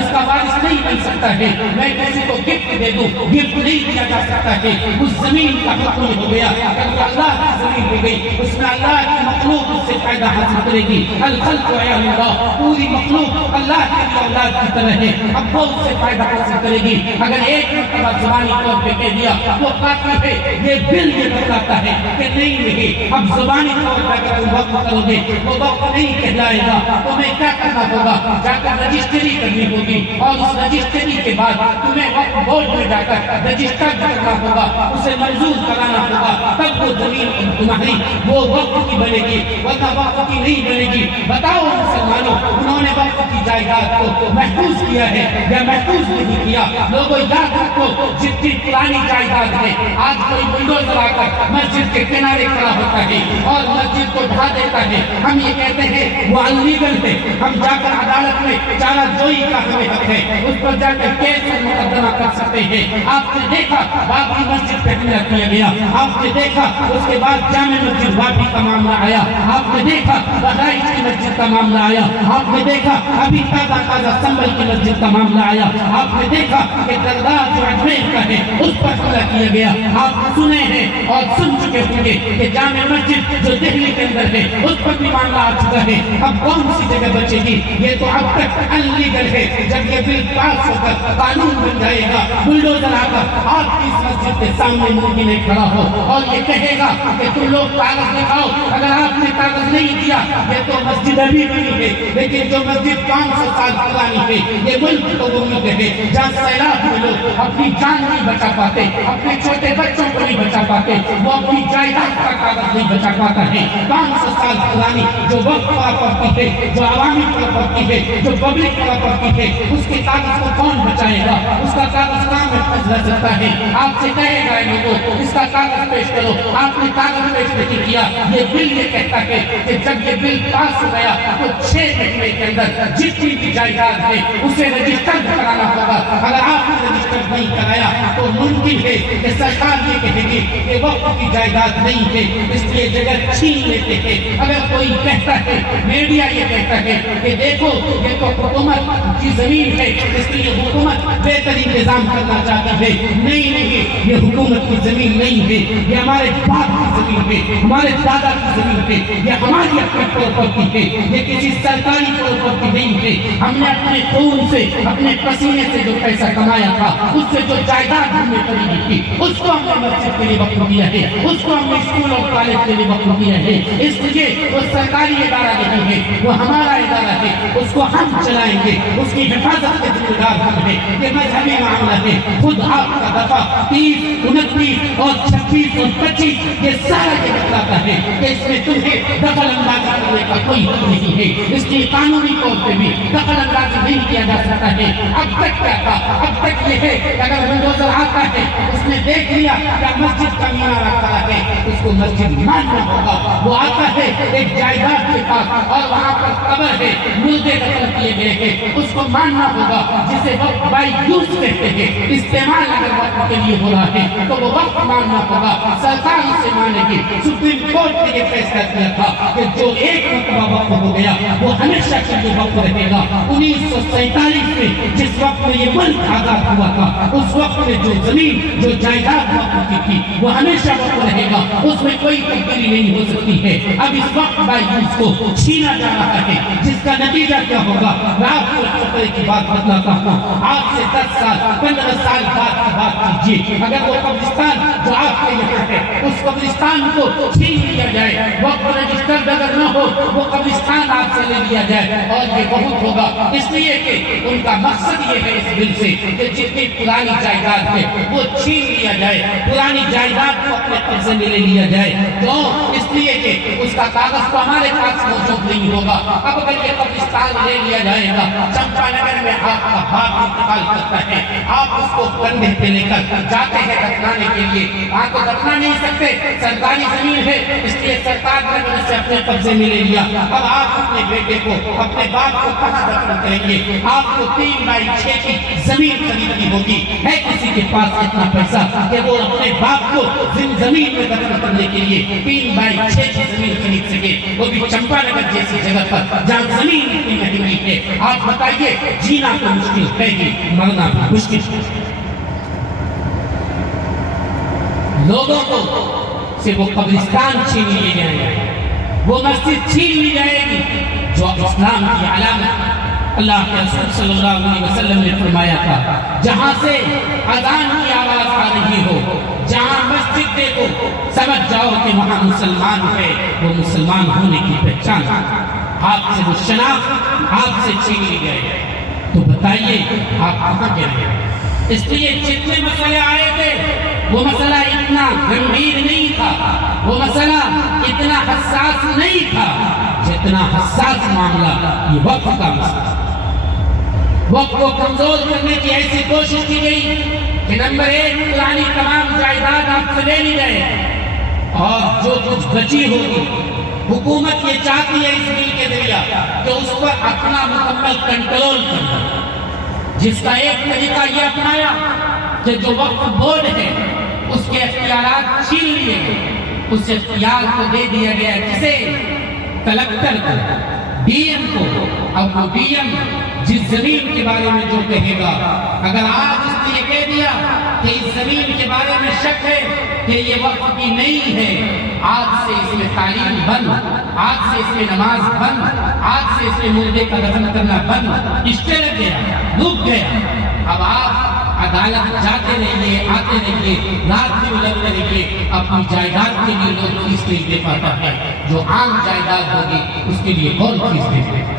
اس کا وارث نہیں بن سکتا ہے۔ میں کسی کو گفٹ دے دوں، گفٹ نہیں دیا جا سکتا ہے۔ اس زمین کا حکم ہو گیا، اگر اللہ کی زمین ہو گئی، اس میں اللہ کی مخلوق اس سے فائدہ حاصل کرے گی۔ الخلق عیال اللہ، پوری مخلوق اللہ کی اولاد کی طرح ہے، اب وہ اس سے فائدہ حاصل کرے گی۔ اگر ایک مرتبہ زبانی طور پہ کہہ دیا وہ کافی ہے۔ یہ بل یہ بتاتا ہے کہ نہیں، اب زبانی طور پر اگر تم وقت کرو گے وہ وقت نہیں کہلائے گا، تمہیں کیا کرنا ہوگا؟ جا کر رجسٹری کرنی ہوگی، اور اس رجسٹری کے بعد تمہیں وقت بورڈ میں جا کر رجسٹر کرنا ہوگا، اسے منظور کرانا ہوگا، تب وہ زمین تمہاری وہ وقت کی بنے گی، ورنہ وقت کی نہیں بنے گی۔ بتاؤ مسلمانوں، انہوں نے وقت کی جائیداد کو محفوظ کیا ہے یا محفوظ نہیں کیا؟ لوگوں یاد رکھو، جتنی پرانی پرانی جائیداد ہے. آج کوئی بلڈوزر آ کر مسجد کے کنارے کھڑا ہوتا ہے اور مسجد کو ڈھا دیتا ہے. ہم یہ کہتے ہیں وہ انلیگل ہے. ہم جا کر عدالت میں چارہ جوئی کا ہمیں حق ہے, اس پر جا کر کیس مقدمہ کر سکتے ہیں. آپ نے دیکھا بابری مسجد پہ حملہ کیا گیا, آپ نے دیکھا اس کے بعد جامع مسجد بابری کا معاملہ آیا, آپ نے دیکھا بہرائچ کی مسجد کا معاملہ آیا, آپ نے دیکھا ابھی تازہ سنبل کی مسجد کا معاملہ آیا, آپ نے دیکھا کہ درگاہ جو اجمیر کا ہے اس پر حملہ کیا گیا. آپ سنے ہیں اور سن چکے ہوں گے کہ جامع مسجد جو دہلی کے اندر ہے اس پر بھی معاملہ آ چکا ہے. اب کون سی جگہ بچے گی؟ یہ تو اب تک انلیگل ہے. جب یہ بل پاس ہو کر قانون بن جائے گا, بلڈوزر آ کر آپ کی اس مسجد کے سامنے مرغی میں کھڑا ہو اور یہ کہے گا کہ تم لوگ کاغذ دکھاؤ, اگر آپ نے کاغذ نہیں دیا یہ تو مسجد ابھی بنی ہے, لیکن جو مسجد 500 سال پرانی ہے, یہ ملک تو وہ ملک ہے جہاں سیلاب میں لوگ اپنی جان نہیں بچا پاتے, اپنے چھوٹے بچوں کو نہیں بچا پاتے, وہ اپنی جائیداد کا کاغذ نہیں بچا پاتا ہے. 500 سال پرانی جو وقت پراپرٹی ہے, جو عوامی پراپرٹی ہے, جو پبلک پراپرٹی ہے, اس کے کاغذ کو کون بچائے گا؟ اس کا کاغذ کہاں محفوظ رہ سکتا ہے؟ آپ سے کہے گا لوگوں اس کا کاغذ پیش کرو, آپ نے کاغذ پیش نہیں کیا. یہ بل یہ کہتا ہے کہ جب یہ بل پاس ہو گیا تو 6 مہینے کے اندر جتنی بھی جائیداد ہے اسے رجسٹر کرانا ہوگا. اگر آپ نے رجسٹر نہیں کرایا تو ممکن ہے کہ سرکار یہ کہے گی کہ وقت کی جائیداد نہیں ہے, اس لیے جگہ چھین لیتے ہیں. اگر کوئی کہتا ہے, میڈیا یہ کہتا ہے کہ دیکھو یہ تو حکومت کی زمین ہے اس لیے حکومت بہتر انتظام کرنا چاہتی ہے, نہیں, یہ حکومت کی زمین نہیں ہے, یہ ہمارے باپ کی زمین ہے, ہمارے دادا کی زمین ہے, یہ ہماری اپنی پراپرٹی ہے, یہ کسی سرکاری پراپرٹی نہیں ہے. ہم نے اپنے خون سے, اپنے پسینے سے جو پیسہ کمایا تھا, اس سے جو جائیداد ہم نے خریدی تھی, اس کو ہم نے مسجد کے لیے وقف کیا ہے, اس کو ہم نے اسکول اور کالج کے لیے وقف کیا ہے. اس لیے وہ سرکاری ادارہ نہیں ہے, وہ ہمارا ادارہ ہے, اس کو ہم چلائیں گے, اس کی حفاظت کے ذمہ دار ہم ہیں. یہ مذہبی معاملہ ہے. خود آپ کا دفعہ 30, 29 اور 26 اور 25 یہ سارا یہ بتلاتا ہے کہ اس میں تمہیں دخل اندازی کرنے کا کوئی حق نہیں ہے. اس کی قانونی طور پہ بھی دخل اندازی نہیں کیا جا سکتا ہے. اب تک کیا تھا؟ اب تک یہ ہے کہ اگر بلڈوزر آتا ہے, اس نے دیکھ لیا کہ مسجد کا مینارہ کھڑا ہے, اس کو مسجد ماننا ہوگا. وہ آتا ہے ایک جائیداد کے پاس اور وہاں پر قبر ہے, مردے دفن کیے گئے ہیں, اس کو ماننا ہوگا, جسے وقت بائی یوز کہتے ہیں. استعمال اگر وقت کے لیے ہو رہا ہے تو وہ وقت ماننا ہوگا, سرکار اسے مانے گی. سپریم کورٹ نے یہ فیصلہ کیا تھا کہ جو ایک مرتبہ وقف ہو گیا وہ ہمیشہ کے لیے وقف رہے گا. 1947 میں جس وقت میں یہ ملک آزاد ہوا تھا, اس وقت میں جو زمین, جو جائیداد وقف کی تھی, وہ ہمیشہ وقف رہے گا, اس میں کوئی تبدیلی نہیں ہو سکتی ہے. اب اس وقت بائی یوز کو چھینا جا رہا ہے, جس کا نتیجہ کیا ہوگا؟ میں آپ کو خطرے کی بات بتلاتا ہوں. آج سے 10 سال 15 سال بعد کی بات کیجیے, اگر وہ قبرستان جو آپ کے یہاں ہے اس قبرستان کو چھین لیا جائے, وقت رجسٹر اگر نہ ہو, وہ قبرستان آپ سے لے لیا جائے, اور یہ بہت ہوگا. اس لیے کہ ان کا مقصد یہ ہے اس بل سے کہ جتنی پرانی جائیداد ہے وہ چھین لیا جائے, پرانی جائیداد کو اپنے قبضے میں لے لیا جائے. تو اس لیے کہ اس کا کاغذ تو ہمارے پاس موجود نہیں ہوگا. اب اگر یہ قبرستان لے لیا جائے گا, چمپا نگر میں آپ کا باپ انتقال کرتا ہے, آپ اس کو کندھے پہ لے کر جاتے ہیں دفنانے کے لیے, آپ کو دفنا نہیں سکتے, سرکاری زمین ہے, اس لیے سرکار نے اسے اپنے قبضے میں لے لیا. اب آپ اپنے بیٹے کو, اپنے باپ کو کہاں دفن کریں گے؟ آپ کو 3/6 کی زمین خریدنی ہوگی. ہے کسی کے پاس اتنا پیسہ کہ وہ اپنے باپ کو زمین میں دفن کرنے کے لیے 3/6 کی زمین خرید سکے, وہ بھی چمپا نگر جیسی جگہ پر جہاں زمین اتنی مہنگی ہے؟ آپ بتائیے, جینا تو مشکل ہے ہی, مرنا بھی مشکل. لوگوں کو سے وہ قبرستان چھین لیے جائیں گے, وہ مسجد چھین لی جائے گی جو اسلام کی علامت. اللہ کے رسول صلی اللہ علیہ وسلم نے فرمایا تھا, جہاں سے اذان کی آواز آ رہی ہو, جہاں مسجد دیکھو, سمجھ جاؤ کہ وہاں مسلمان ہے, وہ مسلمان ہونے کی پہچان. آپ سے وہ شناخت آپ سے چھین لی گئے, تو بتائیے آپ کہاں گئے؟ اس لیے جتنے مسئلے آئے تھے وہ مسئلہ اتنا گمبھیر نہیں تھا, وہ مسئلہ اتنا حساس نہیں تھا جتنا حساس معاملہ یہ وقت کا مسئلہ. وقت کو کمزور کرنے کی ایسی کوشش کی گئی کہ نمبر 1 پرانی تمام جائیداد آپ سے لے لی جائے اور جو کچھ بچی ہوگی حکومت یہ چاہتی ہے اس بل کے ذریعہ کہ اس پر اپنا مکمل کنٹرول کرنا، جس کا ایک طریقہ یہ اپنایا کہ جو وقف بورڈ ہے اس کے اختیارات چھین لیے گئے، اس اختیار کو دے دیا گیا کسے؟ کلکٹر کو، ڈی ایم کو۔ اب وہ ڈی ایم جس زمین کے بارے میں جو کہے گا، اگر آج اس نے یہ کہہ دیا کہ اس زمین کے بارے میں شک ہے کہ یہ وقف کی نہیں ہے، آج سے اس میں تعلیم بند، آج سے اس میں نماز بند، آج سے اس میں مردے کا دفن کرنا بند، اسٹے لگ گیا، رک گیا۔ اب آپ عدالت جاتے رہیے، آتے رہیے، رات بھی لگتے رہیے، اپنی جائیداد کے لیے لوگ فیس نہیں دے پاتا ہے، جو عام جائیداد ہوگی اس کے لیے کون فیس دے پائے؟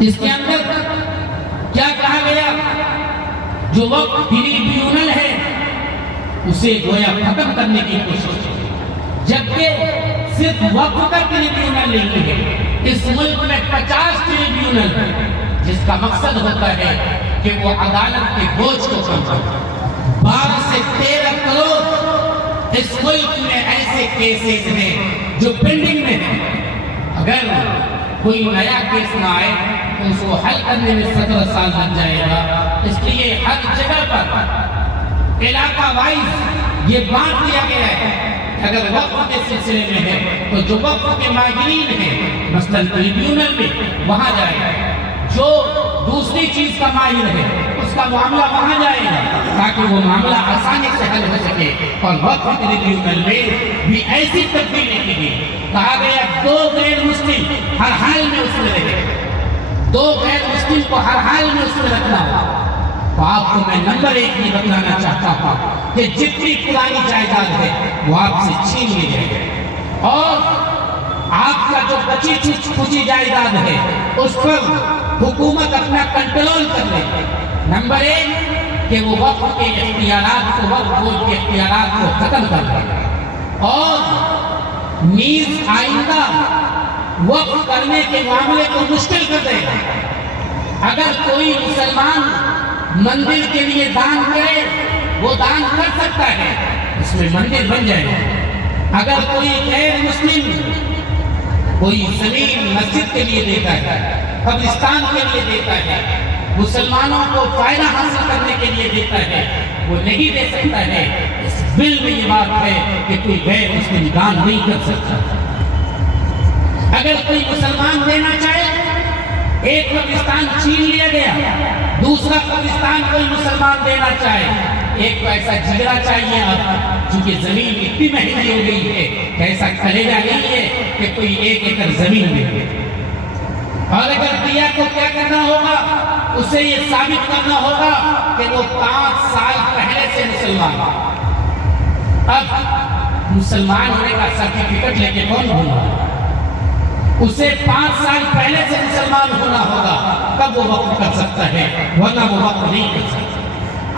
اس کے اندر کیا کہا گیا؟ جو وقت ٹریبیونل ہے اسے گویا ختم کرنے کی کوشش کی، جبکہ صرف وقت کا ٹریبیونل نہیں ہے، اس ملک میں 50 ٹریبیونل ہے، جس کا مقصد ہوتا ہے کہ وہ عدالت کے بوجھ کو کم کرے۔ 12 سے 13 کروڑ اس ملک میں ایسے کیسز ہیں جو پینڈنگ میں ہیں، اگر کوئی نیا کیس نہ آئے تو اس کو حل کرنے میں 17 سال لگ جائے گا۔ اس لیے ہر جگہ پر علاقہ وائز یہ بانٹ دیا گیا ہے، اگر وقف کے سلسلے میں ہے تو جو وقف کے ماہرین ہیں مثلاً ٹریبیونل میں وہاں جائے گا، جو دوسری چیز کا ماہر ہے اس کا معاملہ وہاں جائے گا تاکہ وہ معاملہ آسانی سے حل ہو سکے۔ اور وقف ٹریبیونل میں بھی ایسی تبدیلی کی گئی، کہا گیا 2 غیر مسلم ہر حال میں اس میں رہے، 2 غیر مسلم کو ہر حال میں اس میں رکھنا ہو۔ تو آپ کو میں نمبر 1 یہ بتلانا چاہتا ہوں کہ جتنی پرانی جائیداد ہے وہ آپ سے چھین لی جائے گی، اور آپ کا جو بچی کچی جائیداد ہے اس پر حکومت اپنا کنٹرول کر لے۔ نمبر 1 کہ وہ وقف کے اختیارات کو، وقف بورڈ کے اختیارات کو ختم کر لے، اور نیز آئندہ وقف کرنے کے معاملے کو مشکل کر دے گا۔ اگر کوئی مسلمان مندر کے لیے دان کرے وہ دان کر سکتا ہے، اس میں مندر بن جائے گا۔ اگر کوئی غیر مسلم کوئی زمین مسجد کے لیے دیتا ہے، قبرستان کے لیے دیتا ہے، مسلمانوں کو فائدہ حاصل کرنے کے لیے دیتا ہے، وہ نہیں دے سکتا ہے۔ اس بل میں یہ بات ہے کہ کوئی غیر مسلم دان نہیں کر سکتا۔ اگر کوئی مسلمان دینا چاہے، ایک قبرستان چھین لیا گیا، دوسرا قبرستان کوئی مسلمان دینا چاہے، ایک تو ایسا جگرا چاہیے اب، چونکہ زمین اتنی مہنگی ہو گئی ہے کہ ایسا کلیجہ نہیں ہے کہ کوئی 1 ایکڑ زمین دے۔ اور اگر دیا تو کیا کرنا ہوگا؟ اسے یہ ثابت کرنا ہوگا کہ وہ 5 سال پہلے سے مسلمان۔ اب مسلمان ہونے کا سرٹیفکیٹ لے کے کون ہوگا؟ اسے 5 سال پہلے سے مسلمان ہونا ہوگا، تب وہ وقف کر سکتا ہے، ورنہ وہ وقف نہیں کر سکتا۔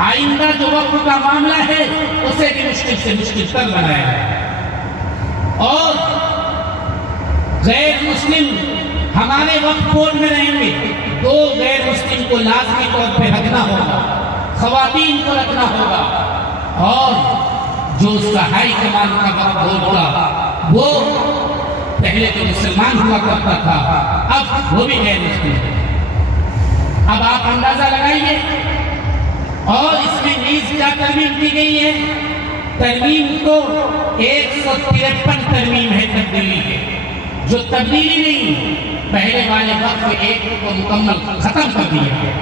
آئندہ جو وقف کا معاملہ ہے اسے بھی مشکل سے مشکل تر بنایا ہے۔ اور غیر مسلم ہمارے وقف بورڈ میں رہیں گے، 2 غیر مسلم کو لازمی طور پہ رکھنا ہوگا، خواتین کو رکھنا ہوگا، اور جو اس کا ہائی کمان کا وقف بورڈ کا وہ پہلے تو مسلمان ہوا کرتا تھا، اب وہ بھی غیر مسلم ہے۔ اب آپ اندازہ لگائیے۔ اور اس میں نیز کیا ترمیم کی گئی ہے؟ ترمیم تو 153 ترمیم ہے، تبدیلی ہے، جو تبدیلی نہیں، پہلے والے وقف 1 کو مکمل ختم کر دیا ہے۔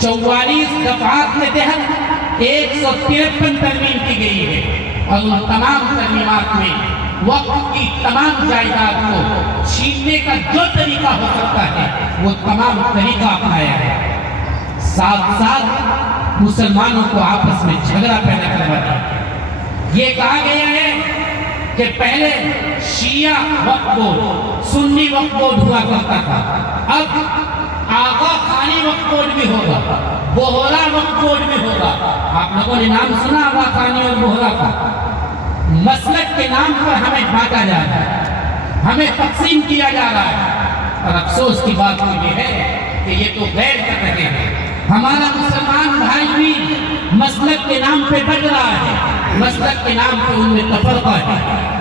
44 دفعات کے تحت 153 ترمیم کی گئی ہے، اور ان تمام ترمیمات میں وقف کی تمام جائیداد کو چھیننے کا جو طریقہ ہو سکتا ہے وہ تمام طریقہ اپنایا ہے۔ ساتھ ساتھ مسلمانوں کو آپس میں جھگڑا پیدا کروا دیا۔ یہ کہا گیا ہے کہ پہلے شیعہ وقف بورڈ، سنی وقف بورڈ ہوا کرتا تھا، اب آغا خانی وقف بورڈ بھی ہوگا، بوہرا وقف بورڈ بھی ہوگا۔ آپ لوگوں نے نام سنا آغا خانی اور بوہرا کا؟ مسلک کے نام پر ہمیں بانٹا جا رہا ہے، ہمیں تقسیم کیا جا رہا ہے، اور افسوس کی بات یہ ہے کہ یہ تو غیر کر رہے ہیں۔ ہمارا مسلمان بھائی بھی مسلک کے نام پہ بٹ رہا ہے، مسلک کے نام پہ ان میں تفرقہ ہے،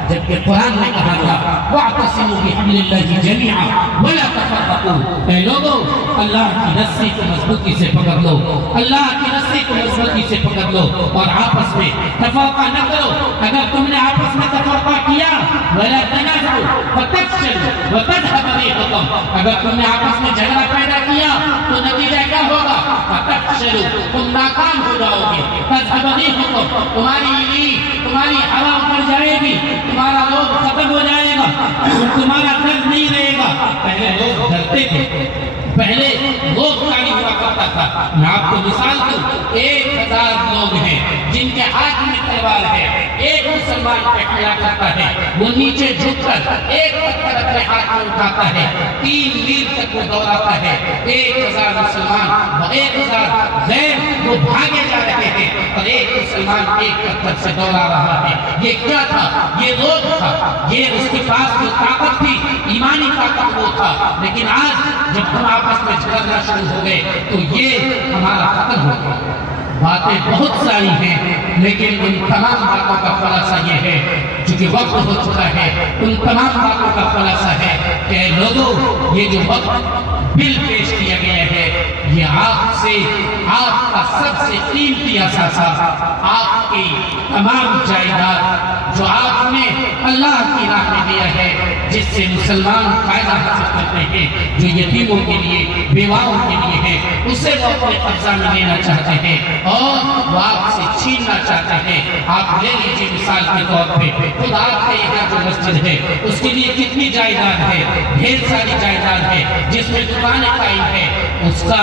جبکہ قرآن نے کہا تھا وَاعْتَصِمُوا بِحَبْلِ اللَّهِ جَمِيعًا وَلَا تَفَرَّقُوا، اے لوگو اللہ کی رسی کو مضبوطی سے پکڑ لو، اللہ کی رسی کو مضبوطی سے پکڑ لو اور آپس میں تفرقہ نہ کرو۔ اگر تم نے آپس میں تفرقہ کیا وَلَا تَنَازَعُوا فَتَفْشَلُوا وَتَذْهَبَ رِيحُكُمْ، اگر تم نے آپس میں جھگڑا پیدا کیا تو نتیجہ کیا ہوگا؟ فَتَفْشَلُوا، تم ناکام ہو جاؤ گے، تَذْهَبَ رِيحُكُمْ، تمہاری ہوا اڑ جائے گی، تمہارا لوگ ختم ہو جائے گا، تمہارا درد نہیں رہے گا۔ پہلے لوگ ڈرتے تھے، پہلے لوگ کاری ہوا کرتا تھا۔ میں آپ کو مثال دوں، 1000 لوگ ہیں جن کے ہاتھ میں تلوار ہے، ایک مسلمان پہ حملہ کرتا ہے، وہ نیچے جھک کر ایک پتھر اپنے ہاتھ میں اٹھاتا ہے، 3 میل تک وہ دوڑاتا ہے، 1000 مسلمان اور 1000 غیر وہ بھاگے جا رہے ہیں اور ایک مسلمان ایک پتھر سے دوڑا رہا ہے۔ یہ کیا تھا؟ یہ روح تھا، یہ اس کے پاس جو طاقت تھی، ایمانی طاقت وہ تھا۔ لیکن آج جب ہم آپس میں جھگڑنا شروع ہو گئے تو یہ ہمارا ختم ہو گیا۔ باتیں بہت ساری ہیں لیکن ان تمام باتوں کا خلاصہ یہ ہے، چونکہ وقت ہو چکا ہے، ان تمام باتوں کا خلاصہ ہے کہ اے لوگوں، یہ جو وقت بل پیش کیا گیا ہے یہ آپ کا سب سے قیمتی اثاثہ، آپ کی تمام جائیداد جو آپ نے اللہ کی راہ میں دیا ہے، جس سے مسلمان فائدہ حاصل کرتے ہیں، جو یتیموں کے لیے، بیواؤں کے لیے ہے، اسے وہ اپنے قبضہ میں لینا چاہتے ہیں اور وہ آپ سے چھیننا چاہتے ہیں۔ آپ لے لیجیے مثال کے طور پہ، خود آپ کے یہاں جو مسجد ہے اس کے لیے کتنی جائیداد ہے؟ ڈھیر ساری جائیداد ہے، جس میں دکانیں قائم ہے۔ اس کا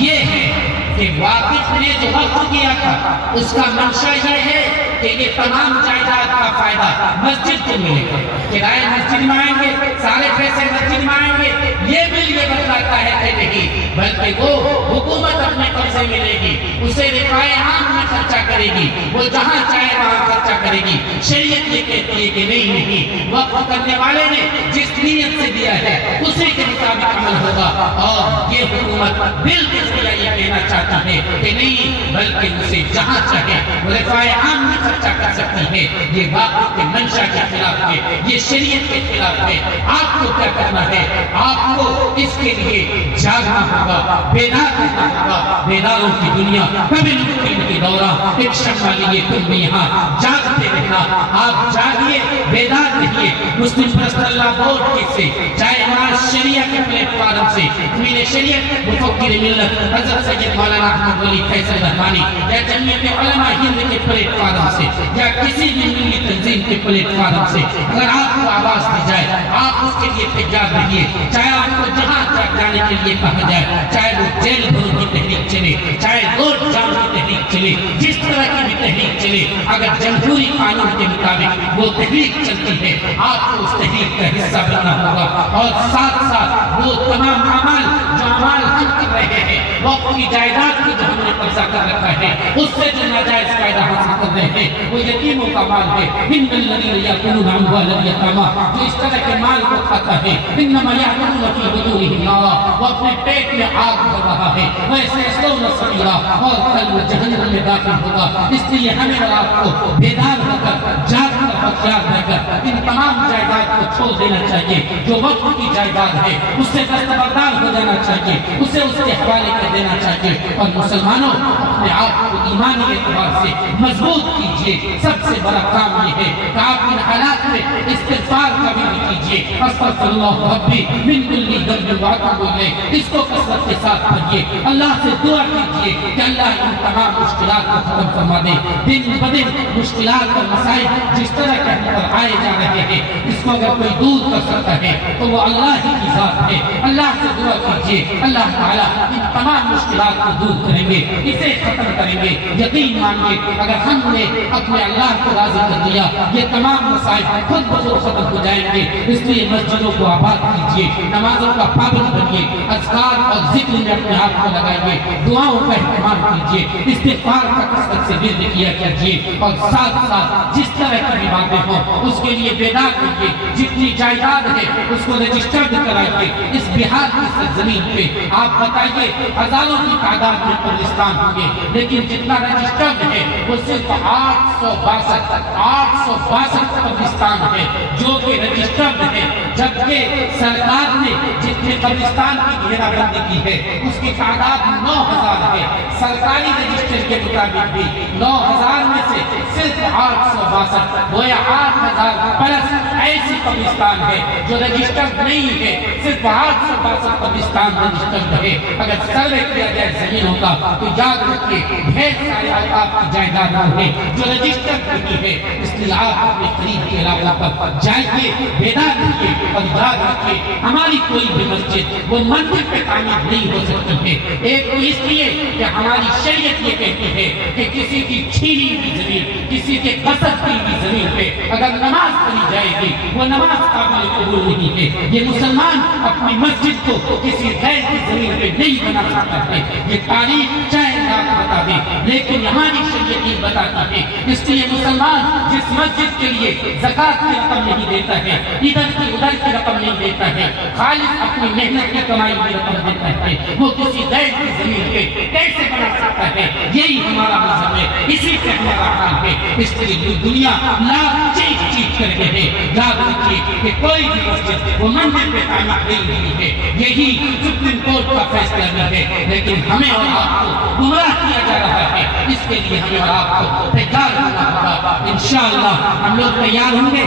یہ ہے کہ واقف نے جو وقت کیا تھا اس کا منشا یہ ہے کہ یہ تمام جائیداد کا فائدہ مسجد کو ملے گا، کرائے مسجد میں آئیں گے، سارے پیسے مسجد میں آئیں گے۔ یہ بل یہ بتلاتا ہے کہ نہیں، بلکہ وہ حکومت اپنے قبضے میں لے گی، اسے رفائے عام میں خرچہ کرے گی، وہ جہاں چاہے وہاں خرچہ کرے گی۔ شریعت یہ کہتی ہے کہ نہیں، وقف کرنے والے نے جس نیت سے دیا ہے اسی کے مطابق عمل ہوگا۔ اور یہ حکومت بل کے ذریعے یہ کہنا چاہتی ہے کہ نہیں، بلکہ اسے جہاں چاہے وہ رفائے عام میں خرچہ کر سکتی ہے۔ یہ وقف کے منشا کے خلاف ہے، یہ شریعت کے خلاف ہے۔ آپ کو کیا کرنا ہے؟ آپ کو اس کے لیے جاگنا ہوگا، بیدار رہنا ہوگا۔ بیداروں کی دنیا کبھی ممکن کی دورہ، ایک شمع لیے تم بھی یہاں جاگتے رہنا۔ آپ جاگیے، بیدار رہیے۔ مسلم پرست اللہ بورڈ کے سے، چاہے ہمارا شریعہ کے پلیٹ فارم سے، میرے شریعت مفکر ملت حضرت سید مولانا احمد ولی فیصل رحمانی یا جمعیت علماء ہند کے پلیٹ فارم سے یا کسی بھی ملی تنظیم کے پلیٹ فارم سے اگر آپ کو آواز دی جائے، آپ اس کے لیے تیار رہیے۔ چاہے آپ کو جہاں جانے کے لیے کہا جائے، چاہے وہ جیل بھروں کی تحریک چلے، چاہے روڈ جام کی تحریک چلے، جس طرح کی بھی تحریک چلے، اگر جمہوری قانون کے مطابق وہ تحریک چلتی ہے، آپ کو اس تحریک کا حصہ بننا ہوگا۔ اور ساتھ ساتھ وہ تمام اعمال جو اعمال ہم کر رہے ہیں، وقت کی جائیداد کی جو ہم نے قبضہ کر رکھا ہے، اس سے جو ناجائز فائدہ حاصل کر رہے ہیں، وہ یتیموں کا مال ہے۔ ان الذین یاکلون اموال الیتامی، جو اس طرح کے مال کو کھاتا ہے، انما یاکلون فی بطونہم نارا، وہ اپنے پیٹ میں آگ بھر رہا ہے، ویسیصلون سعیرا، اور کل وہ جہنم میں داخل ہوگا۔ اس لیے ہمیں اور آپ کو بیدار ہو کر، جاگ کر، ہوشیار رہ کر ان تمام جائیداد کو چھوڑ دینا چاہیے۔ جو وقت کی جائیداد ہے اس سے دستبردار ہو جانا چاہیے، اسے اس کے حوالے کر دینا چاہیے۔ اور مسلمانوں، اپنے آپ کو ایمانی اعتبار سے مضبوط کیجئے۔ سب سے بڑا کام یہ ہے کہ آپ ان حالات میں استغفار کبھی بھی کیجئے۔ استغفر اللہ ربی من کل ذنب واتوب الیہ، اس کو کثرت کے ساتھ پڑھیے۔ اللہ سے دعا کیجئے کہ اللہ ان تمام مشکلات کو ختم فرما دے۔ دن بدن مشکلات اور مسائل جس طرح کے ہم پر آئے جا رہے ہیں، اس کو اگر کوئی دور کر سکتا ہے تو وہ اللہ ہی کی ذات ہے۔ اللہ سے دعا کیجئے، اللہ تعالیٰ ان تمام مشکلات کو دور کریں گے، اسے ختم کریں گے۔ یقین مانیے، اگر ہم نے اپنے اللہ کو راضی کر دیا، یہ تمام مسائل خود بخود ختم ہو جائیں گے۔ اس لیے مسجدوں کو آباد کیجئے، نمازوں کا پابند بنیے، اذکار اور ذکر میں اپنے آپ کو لگائیے، دعاؤں کا اہتمام کیجئے، استغفار کا کثرت سے ورد کیا کیجئے، اور ساتھ ساتھ جس طرح کی بھی باتیں ہوں اس کے لیے بیدار رہیے۔ جتنی جائیداد ہے اس کو رجسٹرڈ کرائیے اس بہار کی زمین پہ. آپ بتائیے ہزاروں کی تعداد میں قبرستان ہوں گے لیکن جتنا رجسٹرڈ ہے وہ صرف 862 قبرستان ہے جو کہ رجسٹرڈ ہے. جبکہ سرکار نے جتنے قبرستان کی گھیرا بندی کی ہے اس کی تعداد 9000 ہے. سرکاری رجسٹر کے مطابق بھی 9000 میں سے صرف 862 گویا 8000 پلس ایسی قبرستان ہے جو رجسٹرڈ نہیں ہے. صرف 862 قبرستان رجسٹرڈ ہے. اگر سروے کیا جائے زمینوں کا تو یاد رکھیے ڈھیر سارے آپ کی جائیداد ہیں جو رجسٹرڈ نہیں ہے. اس لیے آپ اپنے قریب کے علاقہ پر جائیے, بیدار رکھیے اور یاد رکھیے ہماری کوئی بھی مسجد وہ مندر پہ تعمیر نہیں ہو سکتی ہے. ایک تو اس لیے کہ ہماری شریعت یہ کہتی ہے کہ کسی کی چھینی ہوئی زمین, کسی کے غصب کی ہوئی زمین پہ اگر نماز پڑھی جائے گی وہ نماز قابل قبول نہیں ہے. یہ مسلمان اپنی مسجد کو کسی غیر کی زمین پہ نہیں بنا سکتا ہے. یہ تاریخ چاہے آپ بتا دیں لیکن ہماری شریعت یہ بتاتی ہے. اس لیے مسلمان جس مسجد کے لیے زکوٰۃ کی رقم نہیں دیتا ہے, ادھر کی ادھر کی رقم نہیں دیتا ہے, خالص اپنی محنت کی کمائی کی رقم دیتا ہے, وہ کسی غیر کی زمین پہ کیسے بنا سکتا ہے؟ یہی ہمارا مذہب ہے, اسی سے ہمارا حال ہے. اس لیے دنیا لاکھ چیز کر کے ہے. یاد رکھیے کہ کوئی بھی مسجد وہ مندر پہ تعمیر نہیں ہوئی ہے. یہی سپریم کورٹ کا فیصلہ بھی ہے لیکن ہمیں اور آپ کو گمراہ کیا جا رہا ہے. اس کے لیے ہمیں اور آپ کو تیار ہونا ہوگا. انشاءاللہ ہم لوگ تیار ہوں گے.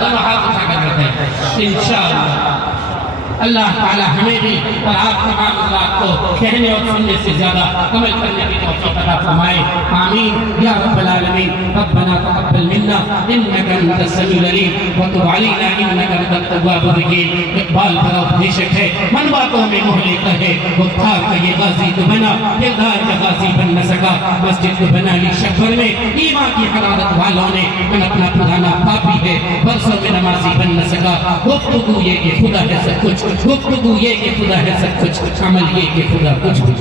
دونوں ہاتھ اٹھا کر رہتے ہیں انشاءاللہ. اللہ تعالی ہمیں بھی اور آپ تمام حضرات کو کہنے اور سننے سے زیادہ عمل کرنے کی توفیق عطا فرمائے. آمین یا رب العالمین. ربنا تقبل منا انك انت السميع العليم وتب علينا انك انت التواب الرحيم. اقبال بھرا بھیشک ہے, من باتوں میں موہ لیتا ہے. گفتار کا یہ غازی تو بنا, کردار کا غازی بن نہ سکا. مسجد کو بنا لی شکر میں, ایمان کی حرارت والوں نے. من اپنا پرانا پاپی ہے, برسوں میں نمازی بن نہ سکا. گفتگو یہ کہ خدا ہے سب کچھ, گفتگو یہ کہ خدا ہے سب کچھ, عمل یہ کہ خدا کچھ کچھ.